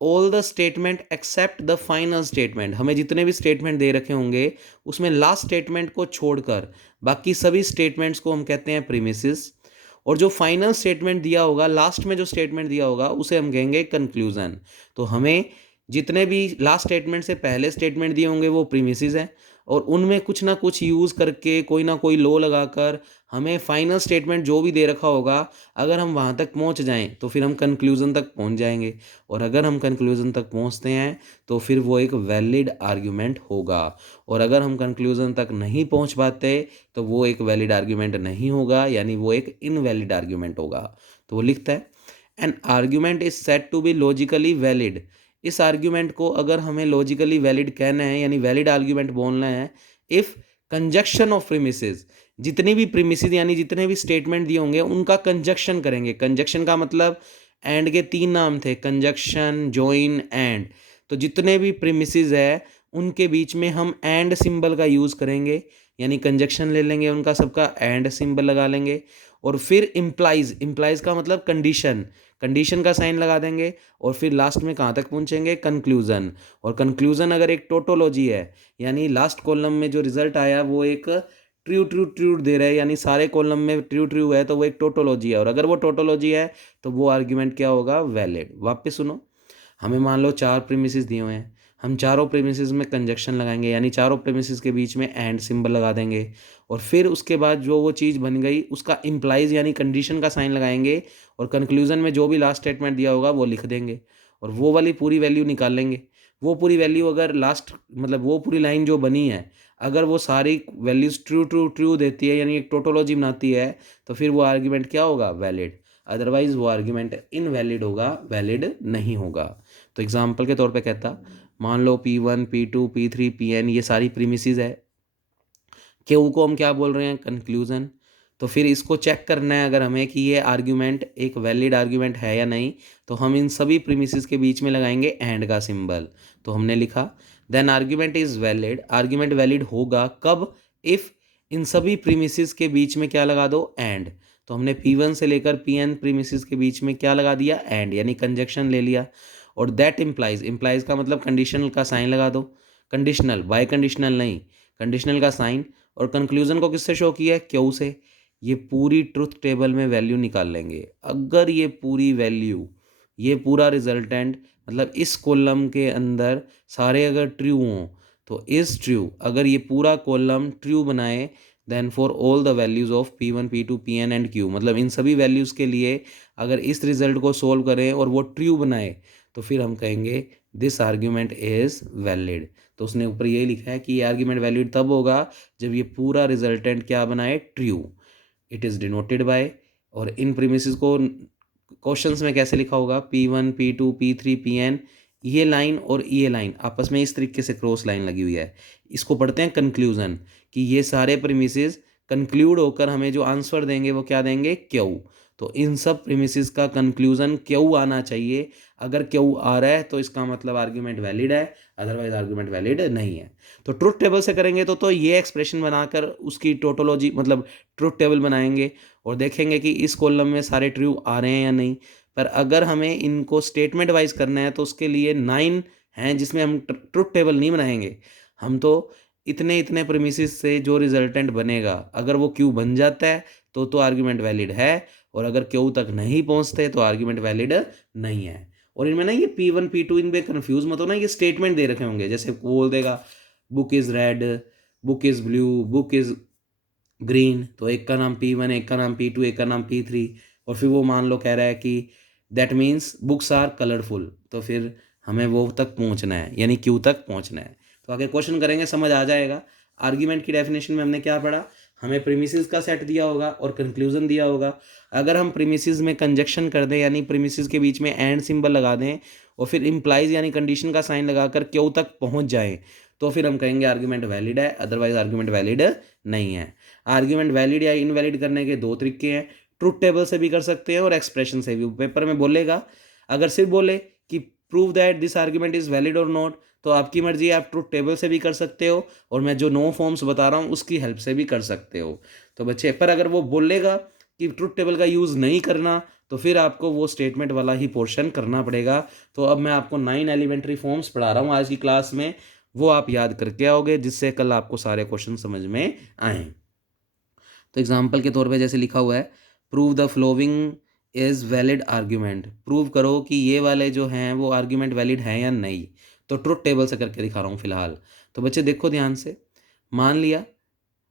all the statement except the final statement, हमें जितने भी स्टेटमेंट दे रखे होंगे उसमें लास्ट स्टेटमेंट को छोड़कर बाकी सभी स्टेटमेंट्स को हम कहते हैं प्रीमिसेस, और जो फाइनल स्टेटमेंट दिया होगा लास्ट में जो स्टेटमेंट दिया होगा उसे हम कहेंगे कंक्लूजन। तो हमें जितने भी लास्ट स्टेटमेंट से पहले स्टेटमेंट दिए होंगे वो प्रीमिसेस हैं, और उनमें कुछ ना कुछ यूज़ करके कोई ना कोई लॉ लगाकर हमें फाइनल स्टेटमेंट जो भी दे रखा होगा, अगर हम वहाँ तक पहुँच जाएँ तो फिर हम कंक्लूज़न तक पहुँच जाएंगे। और अगर हम कंक्लूज़न तक पहुँचते हैं तो फिर वो एक वैलिड आर्ग्यूमेंट होगा। और अगर हम कंक्लूज़न तक नहीं पहुँच पाते तो वो एक वैलिड आर्ग्यूमेंट नहीं होगा, यानी वो एक इनवैलिड आर्ग्यूमेंट होगा। तो वो लिखता है an argument is said to be logically valid. इस आर्ग्यूमेंट को अगर हमें लॉजिकली वैलिड कहना है, यानी वैलिड आर्ग्यूमेंट बोलना है, इफ़ कंजक्शन ऑफ प्रीमिसेस, जितनी भी प्रीमिसेस यानी जितने भी स्टेटमेंट दिए होंगे उनका कंजक्शन करेंगे। कंजक्शन का मतलब एंड के तीन नाम थे, कंजक्शन, जॉइन, एंड। तो जितने भी प्रीमिसेस है उनके बीच में हम एंड सिंबल का यूज़ करेंगे, यानी कंजक्शन ले लेंगे उनका सबका, एंड सिंबल लगा लेंगे। और फिर इम्प्लाइज, इम्प्लाइज का मतलब कंडीशन, कंडीशन का साइन लगा देंगे। और फिर लास्ट में कहाँ तक पहुँचेंगे, कंक्लूज़न। और कंक्लूज़न अगर एक टोटोलॉजी है, यानी लास्ट कॉलम में जो रिजल्ट आया वो एक ट्रू ट्रू ट्रू दे रहा है, यानी सारे कॉलम में ट्रू ट्रू है, तो वो एक टोटोलॉजी है। और अगर वो टोटोलॉजी है तो वो आर्ग्यूमेंट क्या होगा, वैलिड। वापस सुनो, हमें मान लो चार प्रीमिसेस दिए हुए हैं, हम चारों प्रीमिसेस में कंजक्शन लगाएंगे, यानी चारों प्रीमिसेस के बीच में एंड सिंबल लगा देंगे। और फिर उसके बाद जो वो चीज़ बन गई उसका इम्प्लाइज यानी कंडीशन का साइन लगाएंगे। और कंक्लूजन में जो भी लास्ट स्टेटमेंट दिया होगा वो लिख देंगे और वो वाली पूरी वैल्यू निकाल लेंगे। वो पूरी वैल्यू अगर लास्ट मतलब वो पूरी लाइन जो बनी है, अगर वो सारी वैल्यूज़ ट्रू ट्रू ट्रू देती है, यानी एक टोटोलॉजी बनाती है, तो फिर वो आर्ग्यूमेंट क्या होगा, वैलिड। अदरवाइज वो आर्ग्यूमेंट इनवैलिड होगा, वैलिड नहीं होगा। तो एग्जांपल के तौर पे कहता, मान लो P1 P2 P3 Pn ये सारी प्रीमिसेस है, क्यू को हम क्या बोल रहे हैं, कंक्लूजन। तो फिर इसको चेक करना है अगर हमें कि ये आर्ग्यूमेंट एक वैलिड आर्ग्यूमेंट है या नहीं, तो हम इन सभी प्रीमिसेस के बीच में लगाएंगे एंड का सिंबल। तो हमने लिखा then argument is valid, argument valid होगा कब, इफ़ इन सभी प्रीमिसेस के बीच में क्या लगा दो, एंड। तो हमने P1 से लेकर Pn प्रीमिसेस के बीच में क्या लगा दिया, एंड, यानी कंजक्शन ले लिया। और दैट इम्प्लाइज, इम्प्लाइज का मतलब कंडीशनल का साइन लगा दो, कंडीशनल, बाय कंडीशनल नहीं, कंडीशनल का साइन। और कंक्लूजन को किससे शो किया है, क्यू से। ये पूरी ट्रुथ टेबल में वैल्यू निकाल लेंगे। अगर ये पूरी वैल्यू, ये पूरा रिजल्टेंट मतलब इस कॉलम के अंदर सारे अगर ट्रू हों, तो इस ट्रू, अगर ये पूरा कॉलम ट्रू बनाए, then for all the values of P1 P2 Pn and Q, मतलब इन सभी वैल्यूज़ के लिए अगर इस रिजल्ट को सोल्व करें और वो ट्रू बनाए, तो फिर हम कहेंगे दिस आर्ग्यूमेंट इज़ वैलिड। तो उसने ऊपर यही लिखा है कि ये आर्ग्यूमेंट वैलिड तब होगा जब ये पूरा रिजल्टेंट क्या बनाए, true. It is denoted by, और इन प्रीमिसेस को क्वेश्चंस में कैसे लिखा होगा, P1 P2 P3 Pn, ये लाइन और ये लाइन आपस में इस तरीके से क्रॉस लाइन लगी हुई है। इसको पढ़ते हैं कंक्लूजन, कि ये सारे प्रीमिसेस कंक्लूड होकर हमें जो आंसर देंगे वो क्या देंगे, क्यू। तो इन सब प्रीमिसेस का कंक्लूजन क्यू आना चाहिए। अगर क्यू आ रहा है तो इसका मतलब आर्ग्यूमेंट वैलिड है, अदरवाइज आर्ग्यूमेंट वैलिड नहीं है। तो ट्रुथ टेबल से करेंगे तो ये एक्सप्रेशन बनाकर उसकी टोटोलॉजी मतलब ट्रुथ टेबल बनाएंगे और देखेंगे कि इस कॉलम में सारे ट्रू आ रहे हैं या नहीं। पर अगर हमें इनको स्टेटमेंट वाइज करना है तो उसके लिए 9 हैं जिसमें हम ट्रुथ टेबल नहीं बनाएंगे। हम तो इतने इतने प्रीमिसेस से जो रिजल्टेंट बनेगा, अगर वो क्यू बन जाता है तो आर्ग्यूमेंट वैलिड है, और अगर क्यू तक नहीं पहुंचते तो आर्ग्यूमेंट वैलिड नहीं है। और इनमें ना ये P1 P2 इनमें कंफ्यूज मत हो ना, ये स्टेटमेंट दे रखे होंगे, जैसे बोल देगा book is red, book is blue, book is green, तो एक का नाम P1, एक का नाम P2, एक का नाम P3। और फिर वो मान लो कह रहा है कि that means books are colourful, तो फिर हमें वो तक पहुंचना है, यानी क्यू तक पहुंचना है। तो आगे क्वेश्चन करेंगे, समझ आ जाएगा। आर्ग्यूमेंट की डेफिनेशन में हमने क्या पढ़ा, हमें प्रीमिसेस का सेट दिया होगा और कंक्लूजन दिया होगा। अगर हम प्रीमिसेस में कंजक्शन कर दें, यानी प्रीमिसेस के बीच में एंड सिंबल लगा दें और फिर इम्प्लाइज यानी कंडीशन का साइन लगाकर क्यू तक पहुंच जाएं, तो फिर हम कहेंगे आर्ग्यूमेंट वैलिड है, अदरवाइज आर्ग्यूमेंट वैलिड नहीं है। आर्ग्यूमेंट वैलिड या इनवैलिड करने के दो तरीके हैं, ट्रुथ टेबल से भी कर सकते हैं और एक्सप्रेशन से भी। पेपर में बोलेगा, अगर सिर्फ बोले कि prove that this argument is valid और नॉट, तो आपकी मर्जी है, आप ट्रुथ टेबल से भी कर सकते हो और मैं जो नो फॉर्म्स बता रहा हूँ उसकी हेल्प से भी कर सकते हो। तो बच्चे, पर अगर वो बोलेगा कि ट्रुथ टेबल का यूज़ नहीं करना, तो फिर आपको वो स्टेटमेंट वाला ही पोर्शन करना पड़ेगा। तो अब मैं आपको 9 एलिमेंट्री फॉर्म्स पढ़ा रहा हूँ आज की क्लास में, वो आप याद करके आओगे, जिससे कल आपको सारे क्वेश्चन समझ में आएँ। तो एग्जाम्पल के तौर पे जैसे लिखा हुआ है, prove the following is valid argument, prove करो कि ये वाले जो हैं वो आर्ग्यूमेंट वैलिड हैं या नहीं। तो ट्रुथ टेबल से करके दिखा रहा हूँ फिलहाल। तो बच्चे देखो ध्यान से, मान लिया,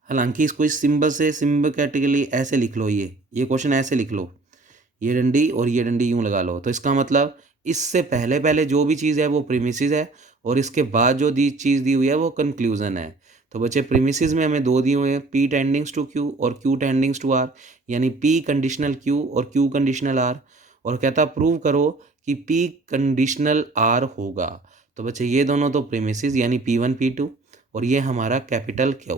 हालांकि इसको इस सिंबल से सिम्बोकैटिकली ऐसे लिख लो, ये क्वेश्चन ऐसे लिख लो, ये डंडी और ये डंडी यूं लगा लो। तो इसका मतलब इससे पहले पहले जो भी चीज़ है वो प्रीमिसिस है, और इसके बाद जो दी चीज़ दी हुई है वो कंक्लूजन है। तो बच्चे प्रीमिसिस में हमें दो दिए हुए हैं, पी टेंडिंग्स टू क्यू और क्यू टेंडिंग्स टू आर, यानी पी कंडीशनल क्यू और क्यू कंडीशनल आर। और कहता प्रूव करो कि पी कंडीशनल आर होगा। तो बच्चे ये दोनों तो प्रीमिसिस यानी P1 P2, और ये हमारा कैपिटल क्यू।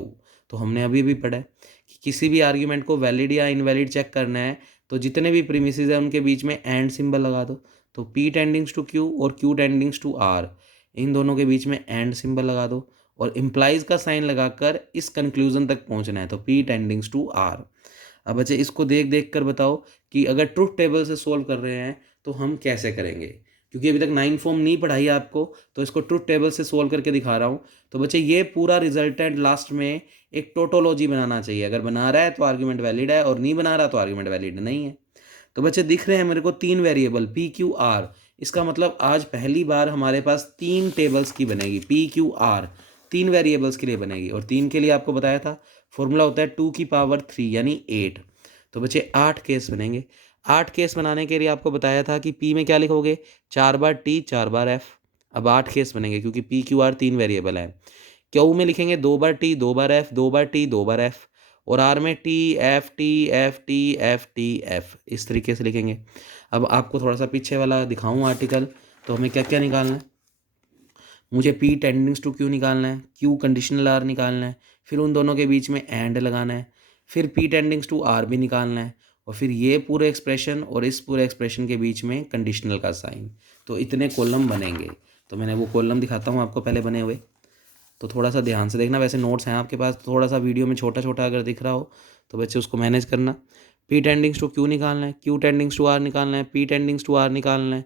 तो हमने अभी भी पढ़ा है कि किसी भी आर्ग्यूमेंट को वैलिड या इनवैलिड चेक करना है तो जितने भी प्रीमिसेस है उनके बीच में एंड सिंबल लगा दो। तो P टेंडिंग्स टू Q और Q टेंडिंग्स टू R, इन दोनों के बीच में एंड सिंबल लगा दो, और इम्प्लाइज का साइन लगाकर इस कंक्लूजन तक पहुंचना है। तो P टेंडिंग्स टू R। अब बच्चे इसको देख देख कर बताओ कि अगर ट्रुथ टेबल से सोल्व कर रहे हैं तो हम कैसे करेंगे, क्योंकि अभी तक 9 फॉर्म नहीं पढ़ाई आपको, तो इसको ट्रुथ टेबल से सोल्व करके दिखा रहा हूँ। तो बच्चे ये पूरा रिजल्टेंट लास्ट में एक टोटोलॉजी बनाना चाहिए। अगर बना रहा है तो आर्ग्यूमेंट वैलिड है, और नहीं बना रहा तो आर्ग्यूमेंट वैलिड नहीं है। तो बच्चे दिख रहे हैं मेरे को 3 वेरिएबल PQR। इसका मतलब आज पहली बार हमारे पास 3 टेबल्स की बनेगी। PQR 3 वेरिएबल्स के लिए बनेगी, और 3 के लिए आपको बताया था फॉर्मूला होता है 2 की पावर 3 यानी 8। तो बच्चे 8 केस बनेंगे। 8 केस बनाने के लिए आपको बताया था कि P में क्या लिखोगे, 4 बार T 4 बार F। अब 8 केस बनेंगे क्योंकि PQR 3 वेरिएबल है। क्यू में लिखेंगे 2 बार T 2 बार F 2 बार T 2 बार F, और आर में T F T F T F T F, इस तरीके से लिखेंगे। अब आपको थोड़ा सा पीछे वाला दिखाऊं आर्टिकल, तो हमें क्या क्या निकालना है। मुझे पी टेंडिंग्स टू क्यू निकालना है, क्यू कंडीशनल आर निकालना है, फिर उन दोनों के बीच में एंड लगाना है, फिर पी टेंडिंग्स टू आर भी निकालना है, और फिर ये पूरे एक्सप्रेशन और इस पूरे एक्सप्रेशन के बीच में कंडीशनल का साइन। तो इतने कॉलम बनेंगे। तो मैंने वो कॉलम दिखाता हूँ आपको पहले बने हुए, तो थोड़ा सा ध्यान से देखना। वैसे नोट्स हैं आपके पास, थोड़ा सा वीडियो में छोटा छोटा अगर दिख रहा हो तो बच्चे उसको मैनेज करना। पी टेंडिंग्स टू क्यू निकालना है, क्यू टेंडिंग्स टू आर निकालना है, पी टेंडिंग्स टू आर निकालना है,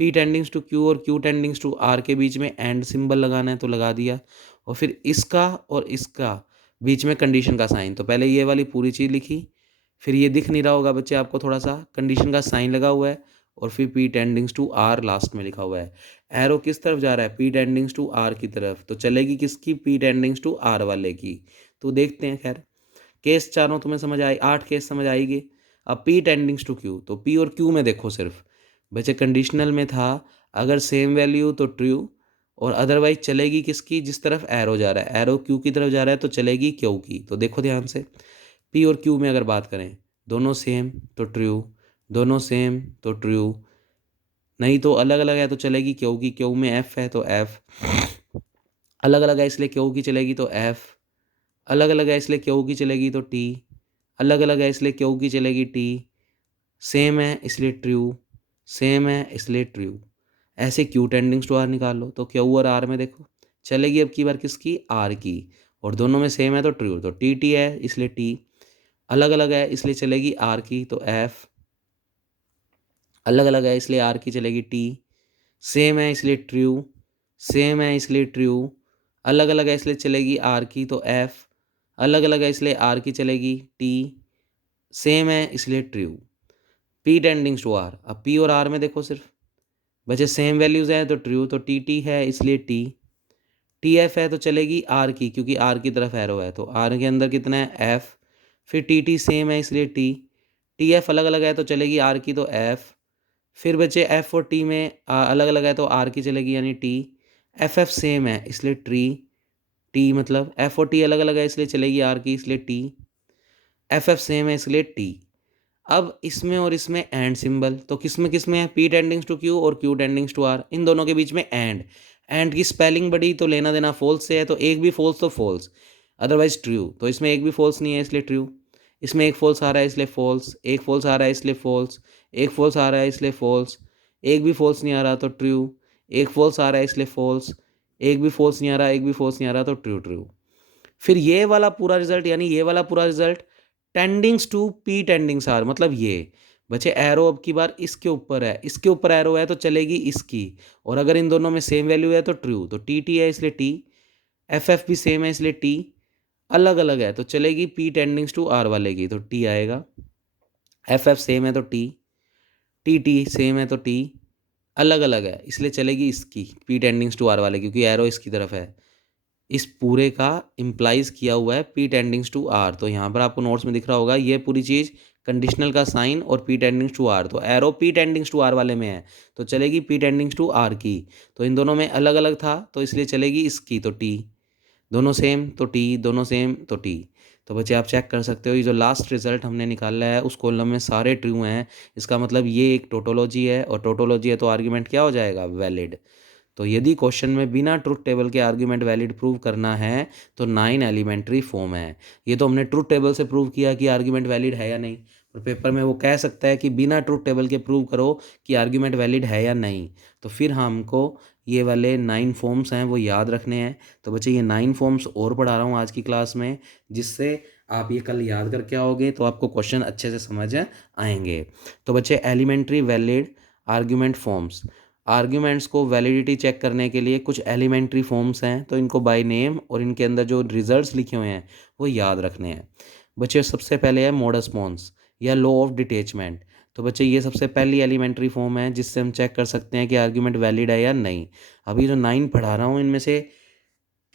पी टेंडिंग्स टू क्यू और क्यू टेंडिंग्स टू आर के बीच में एंड सिंबल लगाना है, तो लगा दिया। और फिर इसका और इसका बीच में कंडीशन का साइन। तो पहले ये वाली पूरी चीज़ लिखी, फिर ये दिख नहीं रहा होगा बच्चे आपको, थोड़ा सा कंडीशन का साइन लगा हुआ है, और फिर P tends to are last में लिखा हुआ है। एरो किस तरफ जा रहा है, पी टेंडिंग्स टू आर की तरफ, तो चलेगी किसकी, पी टेंडिंग्स टू आर वाले की। तो देखते हैं। खैर केस चारों तुम्हें समझ आई, 8 केस समझ आएगी। अब पी टेंडिंग्स टू क्यू, तो पी और क्यू में देखो सिर्फ बच्चे कंडीशनल में था, अगर सेम वैल्यू तो ट्रू, और अदरवाइज चलेगी किसकी, जिस तरफ एरो जा रहा है, एरो क्यू की तरफ जा रहा है तो चलेगी क्यू की। तो देखो ध्यान से, पी और क्यू में अगर बात करें, दोनों सेम तो ट्रू, दोनों सेम तो ट्रू, नहीं तो अलग अलग है तो चलेगी क्यू की, क्यू में एफ है तो एफ, अलग अलग है इसलिए क्यू की चलेगी तो एफ, अलग अलग है इसलिए क्यू की चलेगी तो टी, अलग अलग है इसलिए क्यू की चलेगी टी, सेम है इसलिए ट्रू, सेम है इसलिए ट्रू। ऐसे क्यू टेंडिंग्स टू आर निकाल लो, तो क्यू और आर में देखो चलेगी अब की बार किसकी, आर की, और दोनों में सेम है तो ट्रू, तो टी टी है इसलिए टी, अलग अलग है इसलिए चलेगी आर की तो एफ, अलग अलग है इसलिए आर की चलेगी टी, सेम है इसलिए ट्रू, सेम है इसलिए ट्रू, अलग अलग है इसलिए चलेगी आर की तो एफ, अलग अलग है इसलिए आर की चलेगी टी, सेम है इसलिए true. P tends to are, अब पी और आर में देखो सिर्फ बचे सेम वैल्यूज़ हैं तो ट्रू, तो टी टी है इसलिए टी, टी एफ है तो चलेगी आर की, क्योंकि आर की तरफ एरो है तो आर के अंदर कितना है एफ, फिर टी टी सेम है इसलिए टी, टी एफ अलग अलग है तो चलेगी आर की तो एफ, फिर बचे एफ और टी में अलग अलग है तो आर की चलेगी यानी टी, एफ एफ सेम है इसलिए ट्री, टी मतलब एफ और टी अलग अलग है इसलिए चलेगी आर की इसलिए टी, एफ एफ सेम है इसलिए टी। अब इसमें और इसमें एंड सिंबल, तो किस में है, पी टेंडिंग्स टू क्यू और क्यू टेंडिंग्स टू आर, इन दोनों के बीच में एंड की स्पेलिंग बड़ी तो लेना देना फॉल्स से है, तो एक भी फॉल्स तो फॉल्स, अदरवाइज ट्रू। तो इसमें एक भी फॉल्स नहीं है इसलिए ट्रू, इसमें एक फॉल्स आ रहा है इसलिए फॉल्स, एक फॉल्स आ रहा है इसलिए फॉल्स, एक फॉल्स आ रहा है इसलिए फॉल्स, एक भी फॉल्स नहीं आ रहा तो ट्रू, एक फॉल्स आ रहा है इसलिए फॉल्स, एक भी फॉल्स नहीं आ रहा, एक भी फॉल्स नहीं आ रहा तो ट्रू ट्रू। फिर ये वाला पूरा रिजल्ट, यानी ये वाला पूरा रिजल्ट टेंडिंग्स टू पी टेंडिंग्स आर, मतलब ये बच्चे एरो अब की बार इसके ऊपर है, इसके ऊपर एरो है तो चलेगी इसकी, और अगर इन दोनों में सेम वैल्यू है तो ट्रू, तो टी टी है इसलिए टी, एफ एफ भी सेम है इसलिए टी, अलग अलग है तो चलेगी पी टेंडिंग्स टू आर वाले की, तो टी आएगा, एफ एफ सेम है तो टी, टी टी सेम है तो टी, अलग अलग है इसलिए चलेगी इसकी, पी टेंडिंग्स टू आर वाले, क्योंकि एरो इसकी तरफ है, इस पूरे का इम्प्लाइज किया हुआ है पी टेंडिंग्स टू आर। तो यहाँ पर आपको नोट्स में दिख रहा होगा ये पूरी चीज़ कंडीशनल का साइन और पी टेंडिंग्स टू आर। तो arrow P tends to are वाले में है तो चलेगी पी टेंडिंग्स टू आर की। तो इन दोनों में अलग अलग था तो इसलिए चलेगी इसकी, तो टी। दोनों सेम तो टी, दोनों सेम तो टी। तो बच्चे आप चेक कर सकते हो ये जो लास्ट रिजल्ट हमने निकाला है उस कॉलम में सारे ट्रू हैं। इसका मतलब ये एक टोटोलॉजी है और टोटोलॉजी है तो आर्ग्यूमेंट क्या हो जाएगा, वैलिड। तो यदि क्वेश्चन में बिना ट्रुथ टेबल के आर्ग्यूमेंट वैलिड प्रूव करना है तो 9 एलिमेंट्री फॉर्म है। ये तो हमने ट्रुथ टेबल से प्रूव किया कि आर्ग्यूमेंट वैलिड है या नहीं, और पेपर में वो कह सकता है कि बिना ट्रुथ टेबल के प्रूव करो कि आर्ग्यूमेंट वैलिड है या नहीं। तो फिर हमको ये वाले 9 फॉर्म्स हैं वो याद रखने हैं। तो बच्चे ये 9 फॉर्म्स और पढ़ा रहा हूँ आज की क्लास में, जिससे आप ये कल याद करके आओगे तो आपको क्वेश्चन अच्छे से समझ आएंगे। तो बच्चे elementary valid argument forms, arguments को वैलिडिटी चेक करने के लिए कुछ एलिमेंट्री फॉर्म्स हैं तो इनको बाय नेम और इनके अंदर जो रिजल्ट्स लिखे हुए हैं वो याद रखने हैं। बच्चे सबसे पहले है मोडस पोन्स या लॉ ऑफ डिटैचमेंट। तो बच्चे ये सबसे पहली एलिमेंट्री फॉर्म है जिससे हम चेक कर सकते हैं कि आर्ग्यूमेंट वैलिड है या नहीं। अभी जो 9 पढ़ा रहा हूँ इनमें से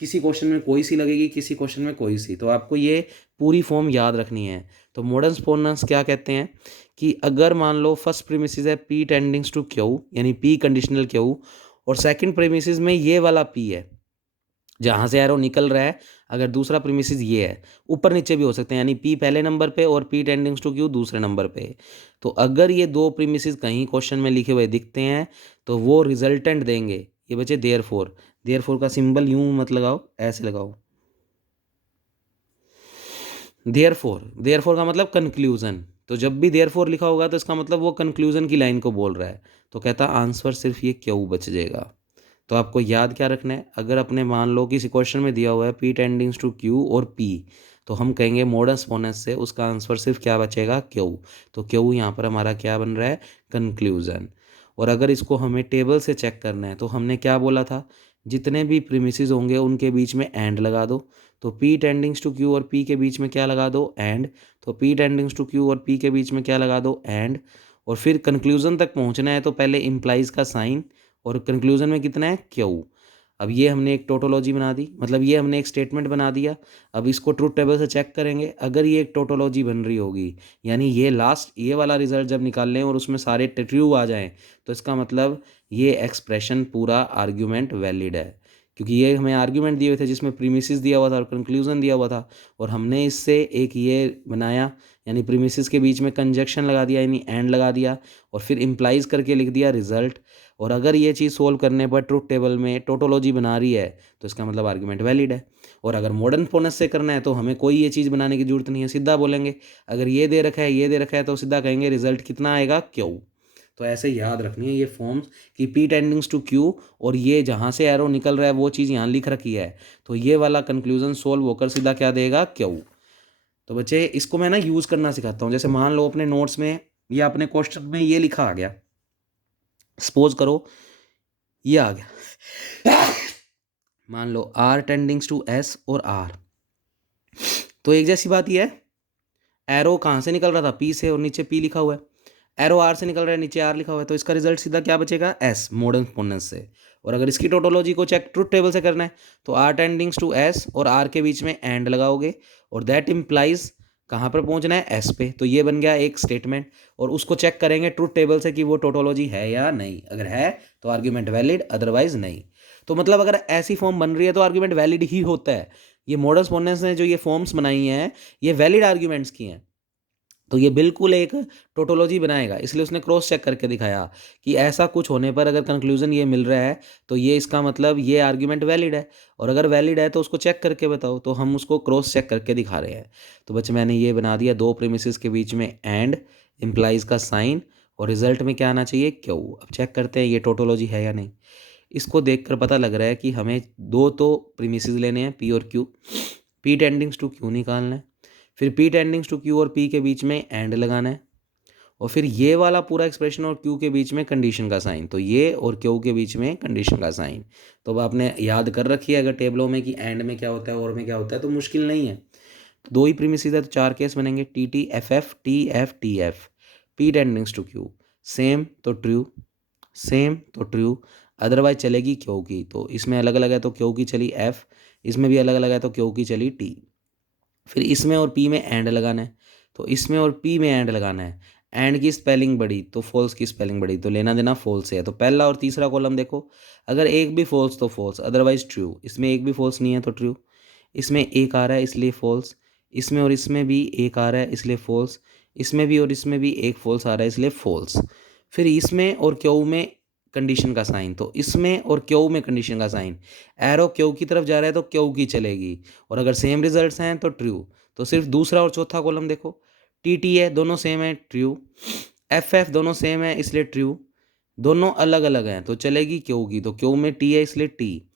किसी क्वेश्चन में कोई सी लगेगी, किसी क्वेश्चन में कोई सी, तो आपको ये पूरी फॉर्म याद रखनी है। तो मोडस पोन्स क्या कहते हैं कि अगर मान लो फर्स्ट प्रीमिसिस है पी टेंडिंग्स टू क्यू यानी पी कंडीशनल क्यू, और सेकंड प्रीमिसिस में ये वाला पी है जहाँ से एरो निकल रहा है, अगर दूसरा प्रीमिसिस ये है, ऊपर नीचे भी हो सकते हैं यानी पी पहले नंबर पे और पी टेंडिंग्स टू क्यू दूसरे नंबर पे। तो अगर ये दो प्रीमिसिस कहीं क्वेश्चन में लिखे हुए दिखते हैं तो वो रिजल्टेंट देंगे। ये बच्चे देयरफॉर, देयरफॉर का सिंबल यूं मत लगाओ, ऐसे लगाओ। देयरफॉर, देयरफॉर का मतलब कंक्लूजन। तो जब भी देयरफॉर लिखा होगा तो इसका मतलब वो कंक्लूजन की लाइन को बोल रहा है। तो कहता आंसर सिर्फ ये क्यू बच जाएगा। तो आपको याद क्या रखना है, अगर अपने मान लो किसी क्वेश्चन में दिया हुआ है पी टेंडिंग्स टू क्यू और पी, तो हम कहेंगे मोडस पोनेस से उसका आंसर सिर्फ क्या बचेगा, क्यू। तो क्यू यहाँ पर हमारा क्या बन रहा है, कंक्लूजन। और अगर इसको हमें टेबल से चेक करना है तो हमने क्या बोला था, जितने भी प्रीमिसेस होंगे उनके बीच में एंड लगा दो। तो पी टेंडिंग्स टू क्यू और पी के बीच में क्या लगा दो, एंड। तो पी टेंडिंग्स टू क्यू और पी के बीच में क्या लगा दो, एंड। और फिर कंक्लूजन तक पहुंचना है तो पहले इम्प्लाइज का साइन, और कंक्लूजन में कितना है, क्यू। अब ये हमने एक टोटोलॉजी बना दी, मतलब ये हमने एक स्टेटमेंट बना दिया। अब इसको ट्रूथ टेबल से चेक करेंगे, अगर ये एक टोटोलॉजी बन रही होगी यानी ये लास्ट ये वाला रिजल्ट जब निकाल लें और उसमें सारे ट्रू आ जाएं तो इसका मतलब ये एक्सप्रेशन पूरा आर्ग्यूमेंट वैलिड है, क्योंकि ये हमें आर्ग्यूमेंट दिए हुए थे जिसमें प्रीमिसेस दिया हुआ था और कंक्लूजन दिया हुआ था, और हमने इससे एक ये बनाया यानी प्रीमिसेस के बीच में कंजक्शन लगा दिया यानी एंड लगा दिया, और फिर इम्प्लाइज करके लिख दिया रिजल्ट। और अगर ये चीज़ सोल्व करने पर ट्रुथ टेबल में टोटोलॉजी बना रही है तो इसका मतलब आर्ग्यूमेंट वैलिड है। और अगर मॉडर्न फोनेस से करना है तो हमें कोई ये चीज़ बनाने की जरूरत नहीं है, सीधा बोलेंगे अगर ये दे रखा है ये दे रखा है तो सीधा कहेंगे रिजल्ट कितना आएगा, क्यू। तो ऐसे याद रखनी है ये फॉर्म्स कि पी टेंडिंग्स टू क्यू और ये जहाँ से एरो निकल रहा है वो चीज़ यहाँ लिख रखी है, तो ये वाला कंक्लूजन सोल्व होकर सीधा क्या देगा, क्यू। तो बच्चे इसको मैं ना यूज़ करना सिखाता हूँ। जैसे मान लो अपने नोट्स में या अपने क्वेश्चन में ये लिखा आ गया, सपोज करो ये आ गया मान लो आर टेंडिंग्स टू एस और आर। तो एक जैसी बात ये है, एरो कहाँ से निकल रहा था, पी से, और नीचे पी लिखा हुआ है। एरो आर से निकल रहा है, नीचे आर लिखा हुआ है, तो इसका रिजल्ट सीधा क्या बचेगा, एस, मॉडर्न एक्सपोनेंस से। और अगर इसकी टोटोलॉजी को चेक ट्रुथ टेबल से करना है तो आर टेंडिंग्स टू एस और आर के बीच में एंड लगाओगे, और दैट इम्प्लाइज कहाँ पर पहुंचना है, एस पे। तो ये बन गया एक स्टेटमेंट, और उसको चेक करेंगे ट्रुथ टेबल से कि वो टोटोलॉजी है या नहीं। अगर है तो आर्ग्यूमेंट वैलिड, अदरवाइज नहीं। तो मतलब अगर ऐसी फॉर्म बन रही है तो आर्ग्यूमेंट वैलिड ही होता है। ये मॉडर्न एक्सपोनेंस ने जो ये फॉर्म्स बनाई हैं ये वैलिड आर्ग्यूमेंट्स की हैं। तो ये बिल्कुल एक टोटोलॉजी बनाएगा, इसलिए उसने क्रॉस चेक करके दिखाया कि ऐसा कुछ होने पर अगर कंक्लूजन ये मिल रहा है तो ये इसका मतलब ये आर्ग्यूमेंट वैलिड है, और अगर वैलिड है तो उसको चेक करके बताओ। तो हम उसको क्रॉस चेक करके दिखा रहे हैं। तो बच्चे मैंने ये बना दिया, दो प्रीमिसेस के बीच में एंड, इम्प्लाइज का साइन, और रिजल्ट में क्या आना चाहिए, क्यू। अब चेक करते हैं ये टोटोलॉजी है या नहीं। इसको देखकर पता लग रहा है कि हमें दो तो प्रीमिसेस लेने हैं, पी और Q. P tends to Q निकालना है, फिर पी टेंडिंग्स टू क्यू और पी के बीच में एंड लगाना है, और फिर ये वाला पूरा एक्सप्रेशन और क्यू के बीच में कंडीशन का साइन। तो ये और क्यू के बीच में कंडीशन का साइन। तो अब आपने याद कर रखी है अगर टेबलों में कि एंड में क्या होता है और में क्या होता है, तो मुश्किल नहीं है। तो दो ही प्रीमिसेस है तो चार केस बनेंगे, T T F F T F T F. P tends to Q same तो ट्रू, सेम तो ट्रू, अदरवाइज चलेगी क्यू की। तो इसमें अलग अलग है तो क्यू की चली एफ, इसमें भी अलग अलग है तो क्यू की चली टी। फिर इसमें और पी में एंड लगाना है, तो इसमें और पी में एंड लगाना है। एंड की स्पेलिंग बड़ी तो फॉल्स की स्पेलिंग बड़ी, तो लेना देना फॉल्स है। तो पहला और तीसरा कॉलम देखो, अगर एक भी फॉल्स तो फॉल्स, अदरवाइज ट्रू। इसमें एक भी फॉल्स नहीं है तो ट्रू। इसमें एक आ रहा है इसलिए फॉल्स, इसमें और इसमें भी एक आ रहा है इसलिए फॉल्स, इसमें भी और इसमें भी एक फॉल्स आ रहा है इसलिए फॉल्स। फिर इसमें और क्यू में कंडीशन का साइन, तो इसमें और क्यू में कंडीशन का साइन, एरो क्यू की तरफ जा रहा है तो क्यू की चलेगी, और अगर सेम रिजल्ट्स हैं तो ट्रू। तो सिर्फ दूसरा और चौथा कॉलम देखो, टी टी है दोनों सेम है ट्रू, एफ एफ दोनों सेम है इसलिए ट्रू, दोनों अलग अलग हैं तो चलेगी क्यू की, तो क्यू में टी है इसलिए टी,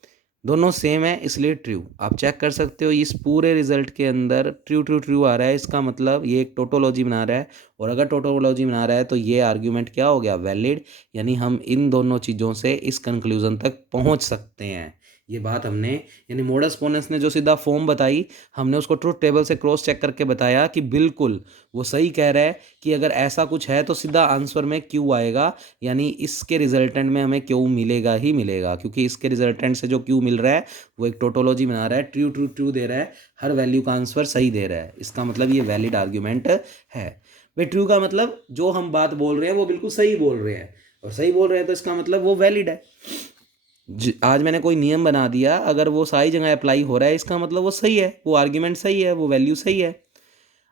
दोनों सेम है इसलिए ट्रू। आप चेक कर सकते हो इस पूरे रिजल्ट के अंदर ट्रू ट्रू ट्रू आ रहा है, इसका मतलब ये एक टोटोलॉजी बना रहा है, और अगर टोटोलॉजी बना रहा है तो ये आर्ग्यूमेंट क्या हो गया, वैलिड, यानी हम इन दोनों चीज़ों से इस कंक्लूजन तक पहुंच सकते हैं। ये बात हमने, यानी मोडस पोनेंस ने जो सीधा फॉर्म बताई, हमने उसको ट्रुथ टेबल से क्रॉस चेक करके बताया कि बिल्कुल वो सही कह रहा है कि अगर ऐसा कुछ है तो सीधा आंसर में क्यू आएगा, यानी इसके रिजल्टेंट में हमें क्यू मिलेगा ही मिलेगा, क्योंकि इसके रिजल्टेंट से जो क्यू मिल रहा है वो एक टोटोलॉजी बना रहा है, ट्रू ट्रू ट्रू दे रहा है, हर वैल्यू का आंसर सही दे रहा है, इसका मतलब ये वैलिड आर्ग्यूमेंट है। भाई ट्रू का मतलब जो हम बात बोल रहे हैं वो बिल्कुल सही बोल रहे हैं, और सही बोल रहे हैं तो इसका मतलब वो वैलिड है। आज मैंने कोई नियम बना दिया, अगर वो सारी जगह अप्लाई हो रहा है इसका मतलब वो सही है, वो आर्ग्यूमेंट सही है, वो वैल्यू सही है।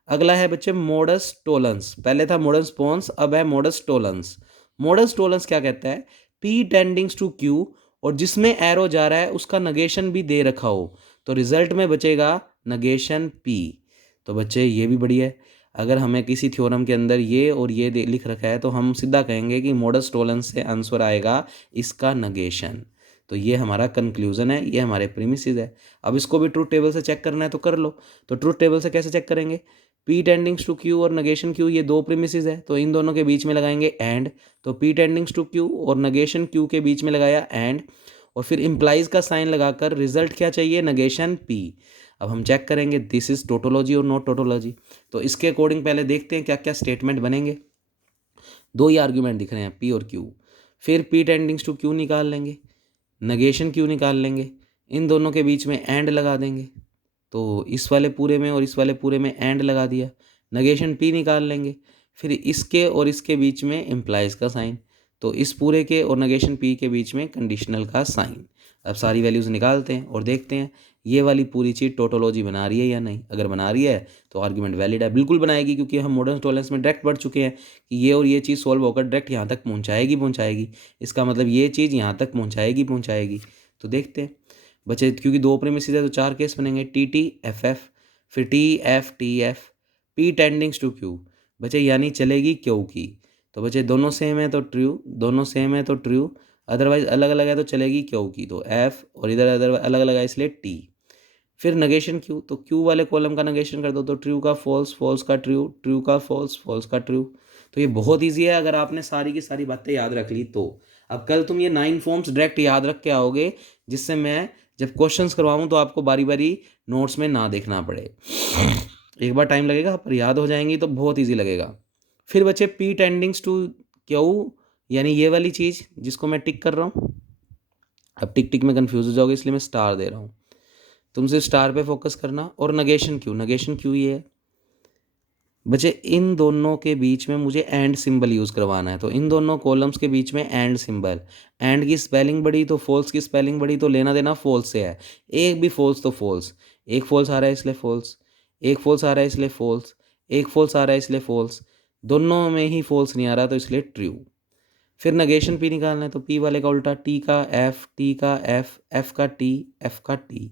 अगला है बच्चे मोडस टोलेंस, पहले था मोडस पोन्स, अब है मोडस टोलेंस। मोडस टोलेंस क्या कहता है, पी टेंडिंग्स टू क्यू, और जिसमें एरो जा रहा है उसका नगेशन भी दे रखा हो, तो रिजल्ट में बचेगा नगेशन पी। तो बच्चे ये भी बढ़िया है, अगर हमें किसी थ्योरम के अंदर ये और ये लिख रखा है तो हम सीधा कहेंगे कि मोडस टोलेंस से आंसर आएगा इसका नगेशन। तो ये हमारा कंक्लूजन है, ये हमारे प्रीमिसेस है। अब इसको भी ट्रूथ टेबल से चेक करना है तो कर लो। तो ट्रूथ टेबल से कैसे चेक करेंगे, पी टेंडिंग्स टू क्यू और नगेशन क्यू, ये दो प्रीमिसेस है तो इन दोनों के बीच में लगाएंगे एंड, तो पी टेंडिंग्स टू क्यू और नगेशन क्यू के बीच में लगाया एंड, और फिर इम्प्लाइज का साइन लगाकर रिजल्ट क्या चाहिए, नगेशन पी। अब हम चेक करेंगे दिस इज टोटोलॉजी और नॉट टोटोलॉजी। तो इसके अकॉर्डिंग पहले देखते हैं क्या क्या स्टेटमेंट बनेंगे। दो ही आर्ग्यूमेंट दिख रहे हैं पी और क्यू, फिर पी टेंडिंग्स टू क्यू निकाल लेंगे, नगेशन क्यू निकाल लेंगे, इन दोनों के बीच में एंड लगा देंगे, तो इस वाले पूरे में और इस वाले पूरे में एंड लगा दिया, नगेशन पी निकाल लेंगे, फिर इसके और इसके बीच में इम्प्लाइज का साइन, तो इस पूरे के और नगेशन पी के बीच में कंडीशनल का साइन। अब सारी वैल्यूज़ निकालते हैं और देखते हैं ये वाली पूरी चीज़ टोटोलॉजी बना रही है या नहीं। अगर बना रही है तो आर्ग्यूमेंट वैलिड है, बिल्कुल बनाएगी, क्योंकि हम मॉडर्न टॉलरेंस में डायरेक्ट बढ़ चुके हैं कि ये और ये चीज़ सॉल्व होकर डायरेक्ट यहाँ तक पहुँचाएगी, इसका मतलब ये चीज़ यहाँ तक पहुँचाएगी। तो देखते हैं बच्चे, क्योंकि दो प्रीमिसेस है तो चार केस बनेंगे, टी टी एफ एफ, फिर T F T F, P tends to Q, बच्चे यानी चलेगी क्यू की। तो बच्चे दोनों सेम है तो ट्रू, दोनों सेम है तो ट्रू, अदरवाइज अलग अलग है तो चलेगी क्यू की, तो एफ, और इधर अदर अलग अलग है इसलिए टी। फिर नगेशन क्यू, तो क्यू वाले कॉलम का नगेशन कर दो, तो ट्रू का फॉल्स, फॉल्स का ट्रू, ट्रू का फॉल्स, फॉल्स का ट्रू। तो ये बहुत ईजी है अगर आपने सारी की सारी बातें याद रख ली तो। अब कल तुम ये 9 फॉर्म्स डायरेक्ट याद रख के आओगे, जिससे मैं जब क्वेश्चंस करवाऊँ तो आपको बारी बारी नोट्स में ना देखना पड़े। एक बार टाइम लगेगा पर याद हो जाएंगी तो बहुत ईजी लगेगा। फिर बच्चे पी टेंडिंग्स टू क्यू, यानी ये वाली चीज़ जिसको मैं टिक कर रहा हूँ, अब टिक टिक में कन्फ्यूज हो जाओगे इसलिए मैं स्टार दे रहा हूँ, तुमसे स्टार पे फोकस करना। और नगेशन क्यू, नगेशन क्यू ये है बच्चे, इन दोनों के बीच में मुझे एंड सिंबल यूज़ करवाना है, तो इन दोनों कॉलम्स के बीच में एंड सिंबल, एंड की स्पेलिंग बड़ी तो फॉल्स की स्पेलिंग बड़ी, तो लेना देना फॉल्स से है, एक भी फॉल्स तो फॉल्स, एक फॉल्स आ रहा है इसलिए फॉल्स, एक फॉल्स आ रहा है इसलिए फॉल्स, एक फॉल्स आ रहा है इसलिए फॉल्स, दोनों में ही फॉल्स नहीं आ रहा तो इसलिए ट्रू। फिर नगेशन पी निकालना है, तो पी वाले का उल्टा, टी का एफ, टी का एफ, एफ का टी, एफ का टी।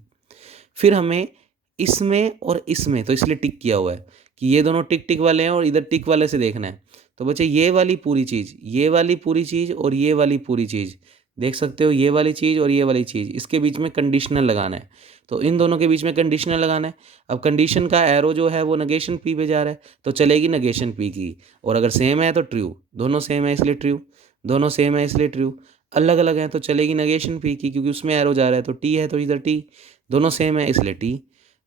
फिर हमें इसमें और इसमें, तो इसलिए टिक किया हुआ है कि ये दोनों टिक टिक वाले हैं और इधर टिक वाले से देखना है। तो बच्चे ये वाली पूरी चीज़, ये वाली पूरी चीज़ और ये वाली पूरी चीज़ देख सकते हो, ये वाली चीज़ और ये वाली चीज़, इसके बीच में कंडीशनल लगाना है, तो इन दोनों के बीच में कंडीशनल लगाना है। अब कंडीशन का एरो जो है वो नगेशन पी पे जा रहा है तो चलेगी नगेशन पी की, और अगर सेम है तो ट्रू, दोनों सेम है इसलिए ट्रू, दोनों सेम है इसलिए ट्रू, अलग अलग हैं तो चलेगी नगेशन पी की, क्योंकि उसमें एरो जा रहा है तो टी है तो इधर टी, दोनों सेम है इसलिए टी।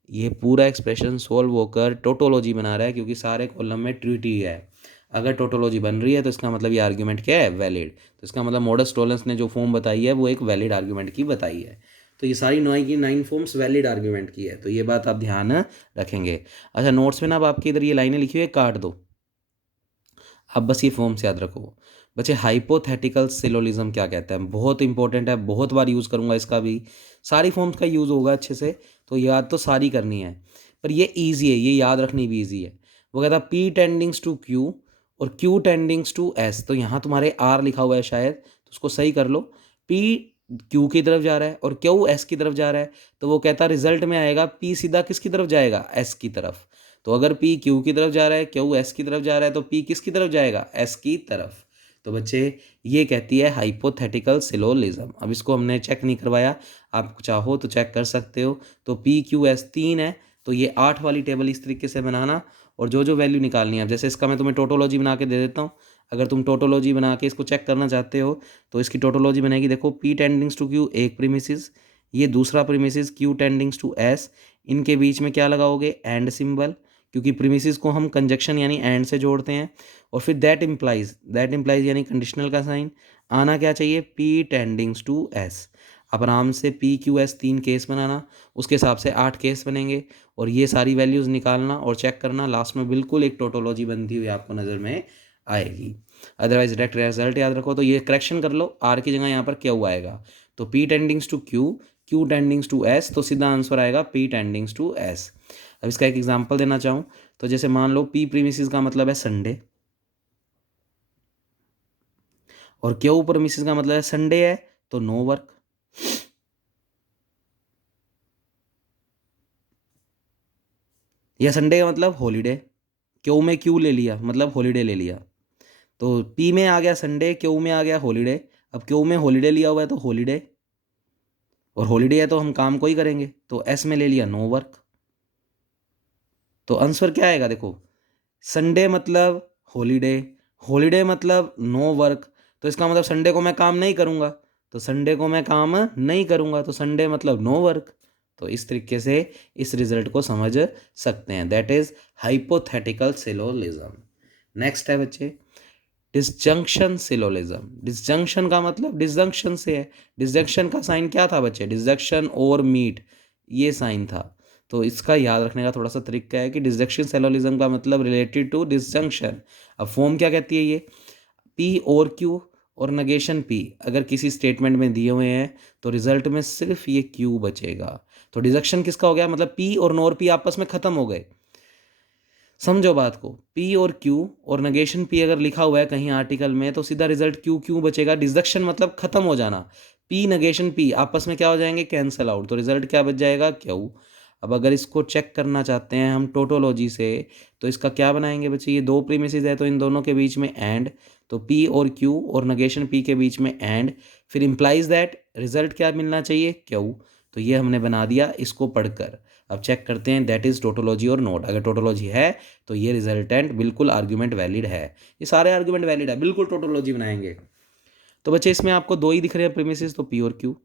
ये पूरा एक्सप्रेशन सोल्व होकर टोटोलॉजी बना रहा है, क्योंकि सारे कॉलम में ट्रू टी है। अगर टोटोलॉजी बन रही है तो इसका मतलब ये आर्ग्यूमेंट क्या है, वैलिड। तो इसका मतलब मोडस टोलेंस ने जो फॉर्म बताई है वो एक वैलिड आर्ग्यूमेंट की बताई है। तो ये सारी 9 फॉर्म्स वैलिड आर्ग्यूमेंट की है, तो ये बात आप ध्यान रखेंगे। अच्छा, नोट्स में ना अब आपकी इधर ये लाइनें लिखी हुई है, काट दो। अब बस ये फॉर्म्स याद रखो बच्चे। हाइपोथेटिकल सिलोलिज्म क्या कहता है, बहुत इंपॉर्टेंट है, बहुत बार यूज़ करूंगा इसका भी, सारी फॉर्म्स का यूज़ होगा अच्छे से, तो याद तो सारी करनी है, पर ये ईजी है, ये याद रखनी भी ईजी है। वो कहता है पी टेंडिंग्स टू क्यू और क्यू टेंडिंग्स टू एस। तो यहाँ तुम्हारे आर लिखा हुआ है शायद, तो उसको सही कर लो। पी क्यू की तरफ जा रहा है और क्यू एस की तरफ जा रहा है, तो वो कहता है रिजल्ट में आएगा पी सीधा किसकी तरफ जाएगा, एस की तरफ। तो अगर पी क्यू की तरफ जा रहा है, क्यू एस की तरफ जा रहा है, तो पी किसकी तरफ जाएगा, एस की तरफ। तो बच्चे ये कहती है हाइपोथेटिकल सिलोलिज्म। अब इसको हमने चेक नहीं करवाया, आप चाहो तो चेक कर सकते हो। तो पी क्यू एस 3 है, तो ये 8 वाली टेबल इस तरीके से बनाना, और जो जो वैल्यू निकालनी है, अब जैसे इसका मैं तुम्हें टोटोलॉजी बना के दे देता हूँ। अगर तुम टोटोलॉजी बना के इसको चेक करना चाहते हो तो इसकी टोटोलॉजी बनेगी, देखो पी टेंडिंग्स टू क्यू एक प्रीमिसिस, ये दूसरा premises Q tends to S, इनके बीच में क्या लगाओगे, एंड सिंबल, क्योंकि प्रीमिसिस को हम कंजक्शन यानी एंड से जोड़ते हैं। और फिर दैट इम्प्लाइज यानी कंडीशनल का साइन आना क्या चाहिए, पी टेंडिंग्स टू एस। अब आराम से पी क्यू एस 3 केस बनाना, उसके हिसाब से 8 केस बनेंगे, और ये सारी वैल्यूज़ निकालना और चेक करना, लास्ट में बिल्कुल एक टोटोलॉजी बनती हुई आपको नज़र में आएगी। अदरवाइज डायरेक्ट रिजल्ट याद रखो, तो ये करेक्शन कर लो, आर की जगह यहाँ पर क्यू आएगा, तो P tends to Q, Q tends to S, तो सीधा आंसर आएगा पी टेंडिंग्स टू एस। अब इसका एक एग्जांपल देना चाहूँ तो जैसे मान लो पी प्रीमिसिस का मतलब है संडे, और क्यू प्रीमिसिस का मतलब है संडे है तो नो वर्क, या संडे का मतलब हॉलीडे, क्यू में क्यू ले लिया मतलब हॉलीडे ले लिया, तो पी में आ गया संडे, क्यू में आ गया हॉलीडे। अब क्यू में हॉलीडे लिया हुआ है तो हॉलीडे, और हॉलीडे है तो हम काम को ही करेंगे, तो एस में ले लिया नो वर्क। तो आंसर क्या आएगा, देखो संडे मतलब हॉलीडे, हॉलीडे मतलब नो वर्क, तो इसका मतलब संडे को मैं काम नहीं करूँगा, तो संडे को मैं काम नहीं करूँगा, तो संडे मतलब नो वर्क। तो इस तरीके से इस रिजल्ट को समझ सकते हैं, that is hypothetical syllogism. Next है बच्चे डिसजंक्शन सिलोलिज्म। डिसजंक्शन का मतलब डिसजंक्शन से है, डिसजंक्शन का साइन क्या था बच्चे, डिसजंक्शन और मीट, ये साइन था। तो इसका याद रखने का थोड़ा सा तरीका है कि डिसजंक्शन सिलोलिज्म का मतलब रिलेटेड टू डिसजंक्शन। अब फॉर्म क्या कहती है, ये पी और क्यू और नेगेशन पी अगर किसी स्टेटमेंट में दिए हुए हैं तो रिजल्ट में सिर्फ ये क्यू बचेगा। तो डिसजंक्शन किसका हो गया, मतलब पी और नॉर पी आपस में खत्म हो गए, समझो बात को, P और Q और नेगेशन P अगर लिखा हुआ है कहीं आर्टिकल में तो सीधा रिजल्ट Q क्यों बचेगा, डिसजंक्शन मतलब खत्म हो जाना, P नेगेशन P आपस में क्या हो जाएंगे, कैंसल आउट, तो रिजल्ट क्या बच जाएगा, Q। अब अगर इसको चेक करना चाहते हैं हम टोटोलॉजी से, तो इसका क्या बनाएंगे बच्चे, ये दो प्रीमिसेस है तो इन दोनों के बीच में एंड, तो P और Q और नेगेशन P के बीच में एंड, फिर इम्प्लाइज दैट रिजल्ट क्या मिलना चाहिए, Q। तो ये हमने बना दिया इसको पढ़कर। अब चेक करते हैं दैट इज टोटोलॉजी और नोट, अगर टोटोलॉजी है तो ये रिजल्टेंट बिल्कुल आर्ग्यूमेंट वैलिड है, ये सारे आर्ग्यूमेंट वैलिड है, बिल्कुल टोटोलॉजी बनाएंगे। तो बच्चे इसमें आपको दो ही दिख रहे हैं प्रीमिसेस, तो पी और क्यू,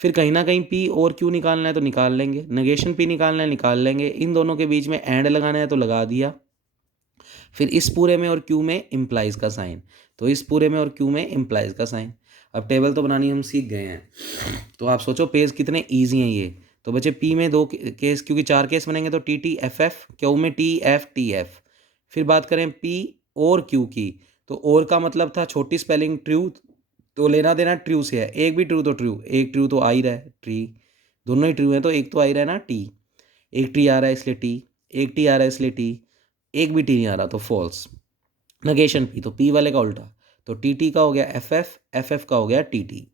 फिर कहीं ना कहीं पी और क्यू निकालना है तो निकाल लेंगे, नेगेशन पी निकालना है निकाल लेंगे, इन दोनों के बीच में एंड लगाना है तो लगा दिया, फिर इस पूरे में और क्यू में इम्प्लाइज का साइन, तो इस पूरे में और क्यू में इम्प्लाइज का साइन। अब टेबल तो बनानी हम सीख गए हैं, तो आप सोचो पेज कितने ईजी हैं ये। तो बच्चे पी में दो केस, क्योंकि 4 केस बनेंगे तो T T F F, Q में टी एफ टी एफ। फिर बात करें पी और क्यू की, तो और का मतलब था छोटी स्पेलिंग ट्रू, तो लेना देना ट्रू से है, एक भी ट्रू तो ट्रू, एक ट्रू तो आ ही रहा है ट्री, दोनों ही ट्रू हैं तो एक तो आ ही रहा है ना टी, एक टी आ रहा है इसलिए टी, एक टी आ रहा है इसलिए टी, एक भी टी नहीं आ रहा तो फॉल्स। नेगेशन पी तो पी वाले का उल्टा, तो टी टी का हो गया एफ एफ, एफ एफ का हो गया टी टी।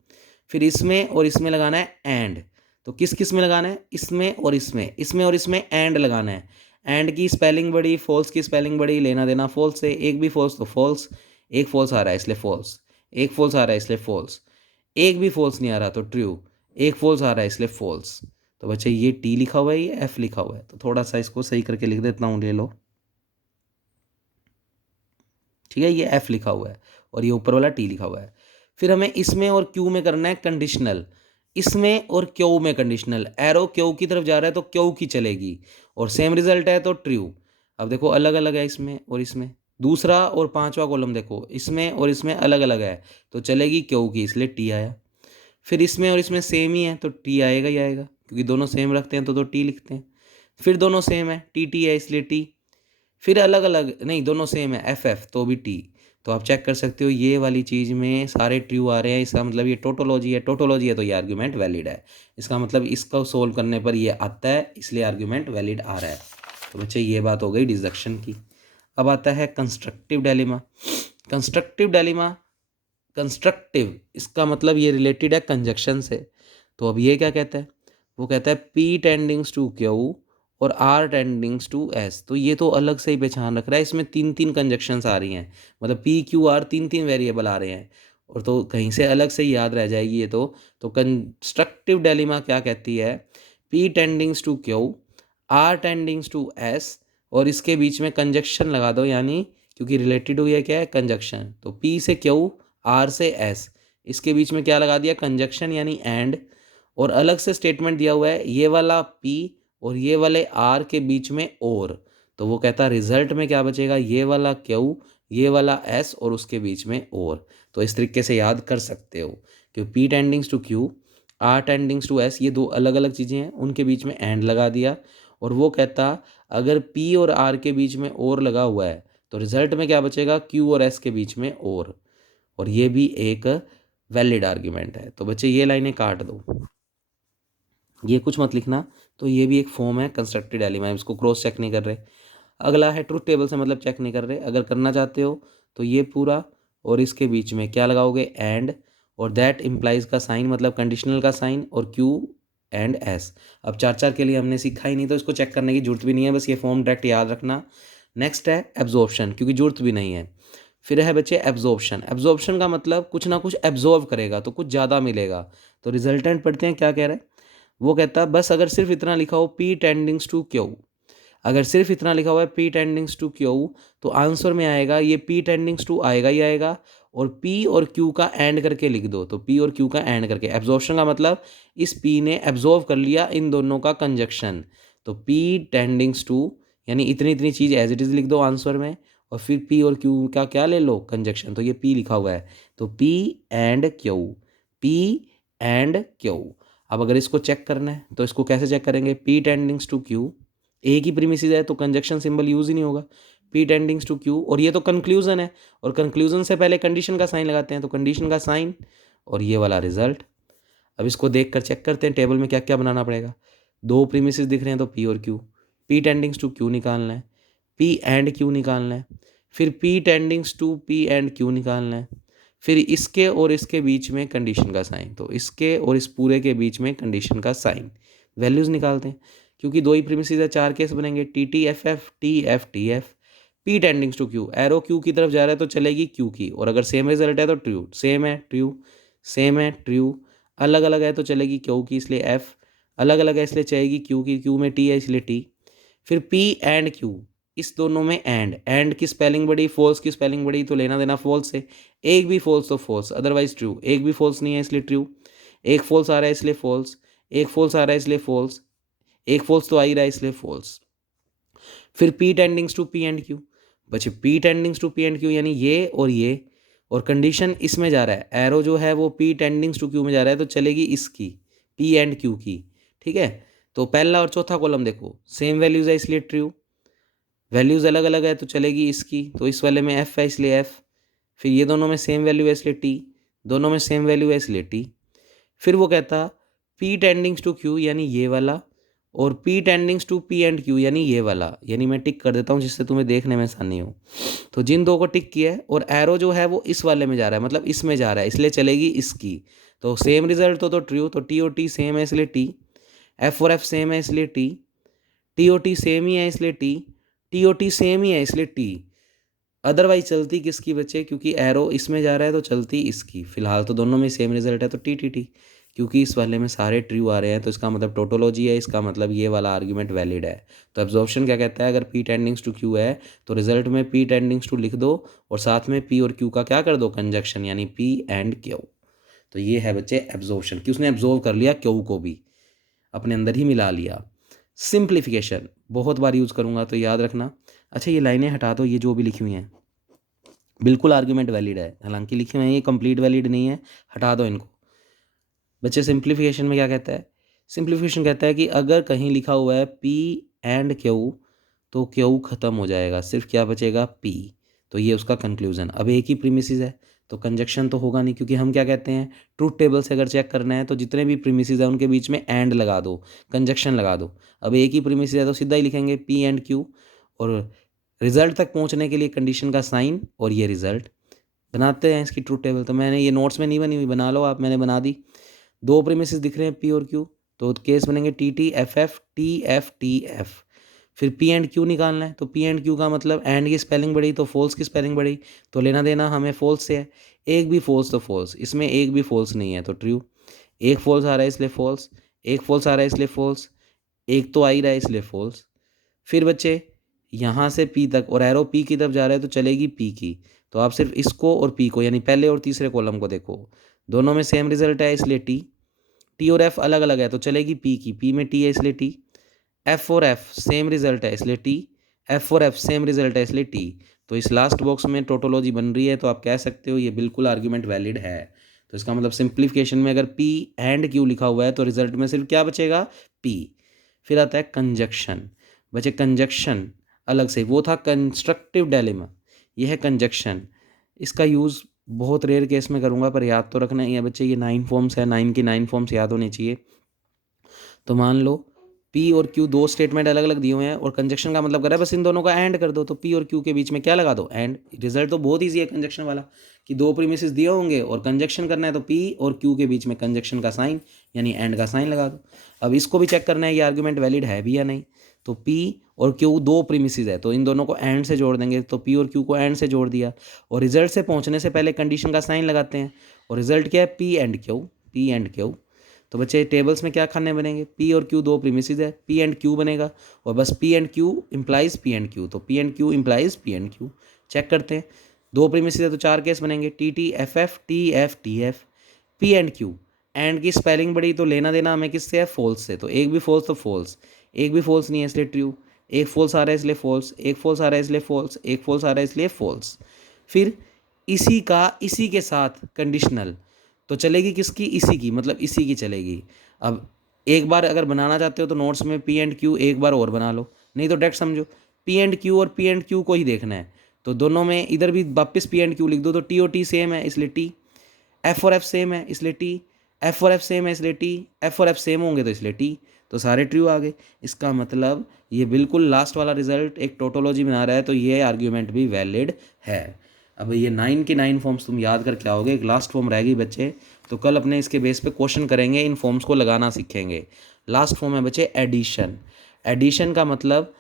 फिर इसमें और इसमें लगाना है एंड, तो किस किस में लगाना है, इसमें और इसमें, इसमें और इसमें एंड लगाना है। एंड की स्पेलिंग बड़ी, फॉल्स की स्पेलिंग बड़ी, लेना देना फॉल्स से, एक भी फॉल्स तो फॉल्स, एक फॉल्स आ रहा है इसलिए फॉल्स, एक फॉल्स आ रहा है इसलिए फॉल्स, एक भी फॉल्स नहीं आ रहा तो ट्रू, एक फॉल्स आ रहा है इसलिए फॉल्स। तो बच्चे ये टी लिखा हुआ है, ये एफ लिखा हुआ है, तो थोड़ा सा इसको सही करके लिख देता हूँ, ले लो, ठीक है, ये एफ लिखा हुआ है और ये ऊपर वाला टी लिखा हुआ है। फिर हमें इसमें और क्यू में करना है कंडीशनल, इसमें और क्यू में कंडीशनल, एरो क्यू की तरफ जा रहा है तो क्यू की चलेगी, और सेम रिजल्ट है तो ट्रू। अब देखो अलग अलग है इसमें और इसमें, दूसरा और पांचवा कॉलम देखो इसमें और इसमें अलग अलग है तो चलेगी क्यू की, इसलिए टी आया। फिर इसमें और इसमें सेम ही है तो टी आएगा ही आएगा, क्योंकि दोनों सेम रखते हैं तो टी लिखते हैं। फिर दोनों सेम है, टी टी है इसलिए टी। फिर अलग अलग नहीं, दोनों सेम है, एफ एफ तो भी टी। तो आप चेक कर सकते हो ये वाली चीज़ में सारे ट्रू आ रहे हैं, इसका मतलब ये टोटोलॉजी है। टोटोलॉजी है तो ये आर्ग्यूमेंट वैलिड है, इसका मतलब इसको सोल्व करने पर ये आता है, इसलिए आर्ग्यूमेंट वैलिड आ रहा है। तो बच्चे ये बात हो गई डिडक्शन की। अब आता है constructive dilemma. Constructive dilemma, constructive इसका मतलब ये रिलेटेड है कंजक्शन से। तो अब ये क्या कहता है, वो कहता है पी टेंडिंग्स टू क्यू और आर टेंडिंग्स टू एस। तो ये तो अलग से ही पहचान रख रहा है, इसमें तीन तीन कंजक्शंस आ रही हैं, मतलब पी क्यू आर तीन तीन वेरिएबल आ रहे हैं, और तो कहीं से अलग से ही याद रह जाएगी ये तो कंस्ट्रक्टिव डायलेमा क्या कहती है, P tends to Q, R tends to S, और इसके बीच में कंजक्शन लगा दो, यानी क्योंकि रिलेटेड हो गया क्या है कंजक्शन, तो पी से क्यू, आर से एस, इसके बीच में क्या लगा दिया कंजक्शन यानी एंड, और अलग से स्टेटमेंट दिया हुआ है ये वाला पी और ये वाले आर के बीच में और। तो वो कहता है रिजल्ट में क्या बचेगा, ये वाला क्यू, ये वाला एस और उसके बीच में और। तो इस तरीके से याद कर सकते हो कि P tends to Q, R tends to S, ये दो अलग अलग चीज़ें हैं, उनके बीच में एंड लगा दिया। और वो कहता अगर पी और आर के बीच में और लगा हुआ है तो रिजल्ट में क्या बचेगा, क्यू और एस के बीच में और ये भी एक वैलिड आर्ग्यूमेंट है। तो बच्चे ये लाइनें काट दो, ये कुछ मत लिखना। तो ये भी एक फॉर्म है कंस्ट्रक्टेड डायलेमा, इसको क्रॉस चेक नहीं कर रहे। अगला है ट्रुथ टेबल से मतलब चेक नहीं कर रहे, अगर करना चाहते हो तो ये पूरा और इसके बीच में क्या लगाओगे एंड, और दैट इम्प्लाइज का साइन मतलब कंडीशनल का साइन, और क्यू एंड एस। अब चार चार के लिए हमने सीखा ही नहीं तो इसको चेक करने की जरूरत भी नहीं है, बस ये फॉर्म डायरेक्ट याद रखना। नेक्स्ट है एब्जॉर्प्शन, क्योंकि जरूरत भी नहीं है। फिर है बच्चे एब्जॉर्प्शन। एब्जॉर्प्शन का मतलब कुछ ना कुछ एब्जॉर्व करेगा तो कुछ ज़्यादा मिलेगा। तो रिजल्टेंट पढ़ते हैं क्या कह रहा है, वो कहता है बस अगर सिर्फ इतना लिखा हो पी टेंडिंग्स टू क्यू, अगर सिर्फ इतना लिखा हुआ है पी टेंडिंग्स टू क्यू, तो आंसर में आएगा ये पी टेंडिंग्स टू आएगा ही आएगा, और पी और क्यू का एंड करके लिख दो। तो पी और क्यू का एंड करके, एब्जॉर्प्शन का मतलब इस पी ने एब्जॉर्व कर लिया इन दोनों का कंजक्शन। तो पी टेंडिंग्स टू यानी इतनी इतनी चीज़ एज इट इज़ लिख दो आंसर में, और फिर पी और क्यू का क्या ले लो कंजक्शन, तो ये पी लिखा हुआ है तो P and Q, P and Q. अब अगर इसको चेक करना है तो इसको कैसे चेक करेंगे, पी टेंडिंग्स टू क्यू, एक ही प्रीमिसिस है तो कंजक्शन सिंबल यूज ही नहीं होगा, पी टेंडिंग्स टू क्यू, और ये तो कंक्लूजन है, और कंक्लूजन से पहले कंडीशन का साइन लगाते हैं तो कंडीशन का साइन, और ये वाला रिजल्ट। अब इसको देख कर चेक करते हैं टेबल में क्या क्या बनाना पड़ेगा। दो प्रीमिसिस दिख रहे हैं तो पी और Q, P tends to Q निकालना है, पी एंड क्यू निकालना है, फिर P tends to P and Q निकालना है, फिर इसके और इसके बीच में कंडीशन का साइन, तो इसके और इस पूरे के बीच में कंडीशन का साइन। वैल्यूज़ निकालते हैं, क्योंकि दो ही प्रीमिसिस है चार केस बनेंगे, T T F F T F T F. P tends to Q, arrow Q की तरफ जा रहा है तो चलेगी क्यू की, और अगर सेम रिजल्ट है तो ट्रू, सेम है ट्रू, सेम है ट्रू, अलग अलग है तो चलेगी क्यू की इसलिए एफ, अलग अलग है इसलिए चलेगी क्यू की, क्यू में टी है इसलिए टी। फिर पी एंड क्यू, इस दोनों में एंड की स्पेलिंग बड़ी, फॉल्स की स्पेलिंग बड़ी, तो लेना देना फॉल्स है। एक भी फॉल्स तो फॉल्स, अदरवाइज ट्रू, एक भी फॉल्स नहीं है इसलिए ट्रू, एक फॉल्स आ रहा है इसलिए फॉल्स, एक फॉल्स आ रहा है इसलिए फॉल्स, एक फॉल्स तो आ ही रहा है इसलिए फॉल्स। फिर P tends to P and Q, बच्चे P tends to P and Q यानी ये, और कंडीशन इसमें जा रहा है, एरो जो है वो पी टेंडिंग्स टू क्यू में जा रहा है तो चलेगी इसकी, पी एंड क्यू की, ठीक है। तो पहला और चौथा कॉलम देखो सेम वैल्यूज है इसलिए ट्रू, वैल्यूज़ अलग अलग है तो चलेगी इसकी, तो इस वाले में एफ है इसलिए एफ, फिर ये दोनों में सेम वैल्यू है इसलिए टी, दोनों में सेम वैल्यू है इसलिए टी। फिर वो कहता पी टेंडिंग्स टू क्यू यानी ये वाला, और P tends to P and Q यानी ये वाला, यानी मैं टिक कर देता हूँ जिससे तुम्हें देखने में आसानी हो। तो जिन दो को टिक किया है और एरो जो है वो इस वाले में जा रहा है, मतलब इसमें जा रहा है इसलिए चलेगी इसकी, तो सेम रिजल्ट तो ट्रू, तो टी और टी सेम है इसलिए टी, एफ और एफ सेम है इसलिए टी ओ टी सेम ही है इसलिए टी ओ टी सेम ही है इसलिए टी। अदरवाइज चलती किसकी बच्चे, क्योंकि एरो इसमें जा रहा है तो चलती इसकी, फिलहाल तो दोनों में सेम रिजल्ट है तो टी टी टी, क्योंकि इस वाले में सारे ट्रू आ रहे हैं तो इसका मतलब टोटोलॉजी है, इसका मतलब ये वाला आर्ग्यूमेंट वैलिड है। तो एब्जॉर्प्शन क्या कहता है, अगर पी टेंडिंग्स टू क्यू है तो रिजल्ट में पी टेंडिंग्स टू लिख दो, और साथ में पी और क्यू का क्या कर दो कंजक्शन, यानी पी एंड क्यू। तो ये है बच्चे एब्जॉर्प्शन, कि उसने एब्जॉर्व कर लिया क्यू को भी, अपने अंदर ही मिला लिया। सिंप्लीफिकेशन बहुत बार यूज़ करूँगा तो याद रखना। अच्छा ये लाइनें हटा दो, ये जो भी लिखी हुई हैं बिल्कुल आर्ग्यूमेंट वैलिड है, हालांकि लिखी हुई हैं ये कंप्लीट वैलिड नहीं है, हटा दो इनको। बच्चे सिंप्लीफिकेशन में क्या कहता है, सिंप्लीफिकेशन कहता है कि अगर कहीं लिखा हुआ है P एंड Q तो Q ख़त्म हो जाएगा, सिर्फ क्या बचेगा P। तो ये उसका कंक्लूजन। अब एक ही प्रीमिसेस है तो कंजक्शन तो होगा नहीं, क्योंकि हम क्या कहते हैं ट्रूथ टेबल से अगर चेक करना है तो जितने भी प्रीमिसेस है उनके बीच में एंड लगा दो, कंजक्शन लगा दो। अब एक ही प्रीमिसेस है तो सीधा ही लिखेंगे P एंड Q, और रिजल्ट तक पहुंचने के लिए कंडीशन का साइन और ये रिजल्ट। बनाते हैं इसकी ट्रूथ टेबल। तो मैंने ये नोट्स में नहीं बनी हुई, बना लो आप, मैंने बना दी। दो प्रीमिसेस दिख रहे हैं P और Q, तो केस बनेंगे TT FF TF TF। फिर P एंड Q निकालना है तो P एंड Q का मतलब एंड की स्पेलिंग बढ़ी तो फॉल्स की स्पेलिंग बढ़ी, तो लेना देना हमें फॉल्स से है। एक भी फॉल्स तो फॉल्स, इसमें एक भी फॉल्स नहीं है तो ट्रू। एक फॉल्स आ रहा है इसलिए फॉल्स, एक फॉल्स आ रहा है इसलिए फॉल्स, एक तो आ ही रहा है इसलिए फॉल्स। फिर बच्चे यहाँ से P तक और एरो P की तरफ जा रहा है तो चलेगी P की। तो आप सिर्फ इसको और P को यानी पहले और तीसरे कॉलम को देखो, दोनों में सेम रिजल्ट है इसलिए T और F अलग अलग है तो चलेगी P की। P में T है इसलिए T। F और F सेम रिजल्ट है इसलिए T। F और F सेम रिजल्ट है इसलिए T। तो इस लास्ट बॉक्स में टोटोलॉजी बन रही है तो आप कह सकते हो ये बिल्कुल आर्ग्यूमेंट वैलिड है। तो इसका मतलब सिंप्लीफिकेशन में अगर P एंड Q लिखा हुआ है तो रिजल्ट में सिर्फ क्या बचेगा P। फिर आता है कंजक्शन। बचे कंजक्शन अलग से, वो था कंस्ट्रक्टिव डायलेमा, ये है कंजक्शन। इसका यूज़ बहुत रेयर केस में करूँगा पर याद तो रखना ही है बच्चे, ये 9 फॉर्म्स है, 9 की 9 फॉर्म्स याद होने चाहिए। तो मान लो P और Q दो स्टेटमेंट अलग अलग दिए हुए हैं और कंजक्शन का मतलब कर रहा है बस इन दोनों का एंड कर दो, तो P और Q के बीच में क्या लगा दो एंड। रिजल्ट तो बहुत ईजी है कंजक्शन वाला कि दो प्रीमिसेस दिए होंगे और कंजक्शन करना है तो P और Q के बीच में कंजक्शन का साइन यानी एंड का साइन लगा दो। अब इसको भी चेक करना है ये आर्ग्यूमेंट वैलिड है भी या नहीं। तो P और Q दो प्रीमिसेस है तो इन दोनों को एंड से जोड़ देंगे, तो P और Q को एंड से जोड़ दिया और रिजल्ट से पहुंचने से पहले कंडीशन का साइन लगाते हैं और रिजल्ट क्या है P and Q, P and Q। तो बच्चे टेबल्स में क्या खाने बनेंगे, P और Q दो प्रीमिसेस है, P एंड Q बनेगा और बस P and Q implies P and Q, तो P and Q implies P and Q। Check करते हैं, दो प्रीमिसेस है तो चार केस बनेंगे TT FF TF TF। P and Q and की स्पेलिंग बड़ी तो लेना देना हमें किससे है फॉल्स से, तो एक भी फॉल्स तो फॉल्स, एक भी फॉल्स नहीं है इसलिए ट्रू, एक फॉल्स आ रहा है इसलिए फॉल्स, एक फॉल्स आ रहा है इसलिए फॉल्स, एक फॉल्स आ रहा है इसलिए फॉल्स। फिर इसी का इसी के साथ कंडीशनल तो चलेगी किसकी, इसी की, मतलब इसी की चलेगी। अब एक बार अगर बनाना चाहते हो तो नोट्स में P एंड Q एक बार और बना लो, नहीं तो डायरेक्ट समझो P एंड Q और P एंड Q को ही देखना है तो दोनों में इधर भी वापस P एंड Q लिख दो, तो T और T सेम है इसलिए T, F और F सेम है इसलिए T, F और F सेम है इसलिए T, F और F सेम होंगे तो इसलिए T। तो सारे ट्रू आ गए। इसका मतलब ये बिल्कुल लास्ट वाला रिजल्ट एक टोटोलॉजी बना रहा है तो ये आर्ग्यूमेंट भी वैलिड है। अब ये 9 की 9 फॉर्म्स तुम याद करके आओगे, एक लास्ट फॉर्म रहेगी बच्चे, तो कल अपने इसके बेस पे क्वेश्चन करेंगे, इन फॉर्म्स को लगाना सीखेंगे। लास्ट फॉर्म है बच्चे एडिशन। एडिशन का मतलब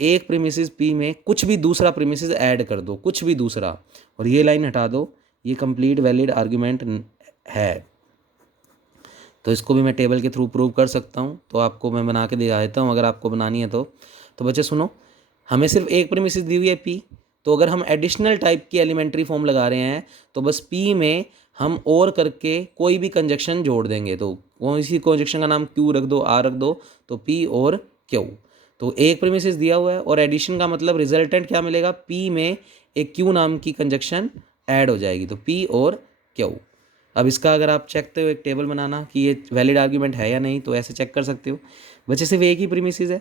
एक प्रीमिसेस P में कुछ भी दूसरा प्रीमिसेस ऐड कर दो, कुछ भी दूसरा, और ये लाइन हटा दो, ये कंप्लीट वैलिड आर्ग्यूमेंट है। तो इसको भी मैं टेबल के थ्रू प्रूव कर सकता हूँ, तो आपको मैं बना के दिखा देता हूँ अगर आपको बनानी है तो बच्चे सुनो, हमें सिर्फ एक प्रीमिसेस दी हुई है P, तो अगर हम एडिशनल टाइप की एलिमेंट्री फॉर्म लगा रहे हैं तो बस P में हम और करके कोई भी कंजक्शन जोड़ देंगे, तो कौन सी कंजक्शन का नाम Q रख दो, R रख दो, तो P और Q। तो एक प्रीमिसेस दिया हुआ है और एडिशन का मतलब रिजल्टेंट क्या मिलेगा, P में एक Q नाम की कंजक्शन ऐड हो जाएगी, तो P और Q। अब इसका अगर आप चेकते हो एक टेबल बनाना कि ये वैलिड आर्ग्यूमेंट है या नहीं, तो ऐसे चेक कर सकते हो। बच्चे सिर्फ एक ही प्रीमिसेस है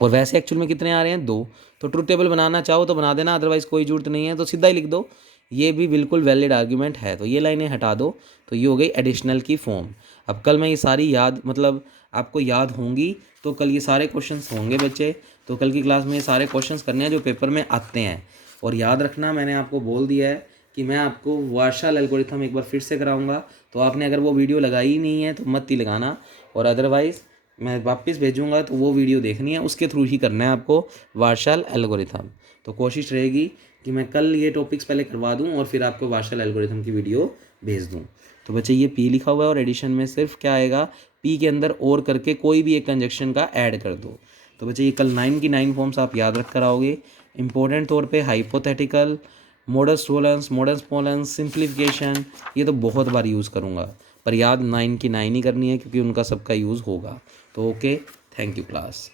और वैसे एक्चुअल में कितने आ रहे हैं, दो, तो ट्रूथ टेबल बनाना चाहो तो बना देना, अदरवाइज कोई जरूरत नहीं है, तो सीधा ही लिख दो ये भी बिल्कुल वैलिड आर्ग्यूमेंट है। तो ये लाइनें हटा दो, तो ये हो गई एडिशनल की फॉर्म। अब कल मैं ये सारी याद मतलब आपको याद होंगी तो कल ये सारे क्वेश्चंस होंगे बच्चे, तो कल की क्लास में ये सारे क्वेश्चंस करने हैं जो पेपर में आते हैं। और याद रखना मैंने आपको बोल दिया है कि मैं आपको वार्शाल एल्गोरिथम एक बार फिर से कराऊंगा, तो आपने अगर वो वीडियो लगाई ही नहीं है तो मत ही लगाना, और अदरवाइज़ मैं वापस भेजूंगा तो वो वीडियो देखनी है, उसके थ्रू ही करना है आपको वार्शाल एल्गोरिथम। तो कोशिश रहेगी कि मैं कल ये टॉपिक्स पहले करवा दूं और फिर आपको वार्शाल एल्गोरिथम की वीडियो भेज दूं। तो बच्चे ये P लिखा हुआ है और एडिशन में सिर्फ क्या आएगा, P के अंदर और करके कोई भी एक कंजक्शन का ऐड कर दो। तो बच्चे ये कल 9 की 9 फॉर्म्स आप याद रख कर आओगे। इंपॉर्टेंट तौर पे hypothetical, modus tollens, modus ponens, simplification, ये तो बहुत बार यूज़ करूँगा, पर याद 9 की 9 ही करनी है क्योंकि उनका सबका यूज़ होगा। तो ओके, थैंक यू क्लास।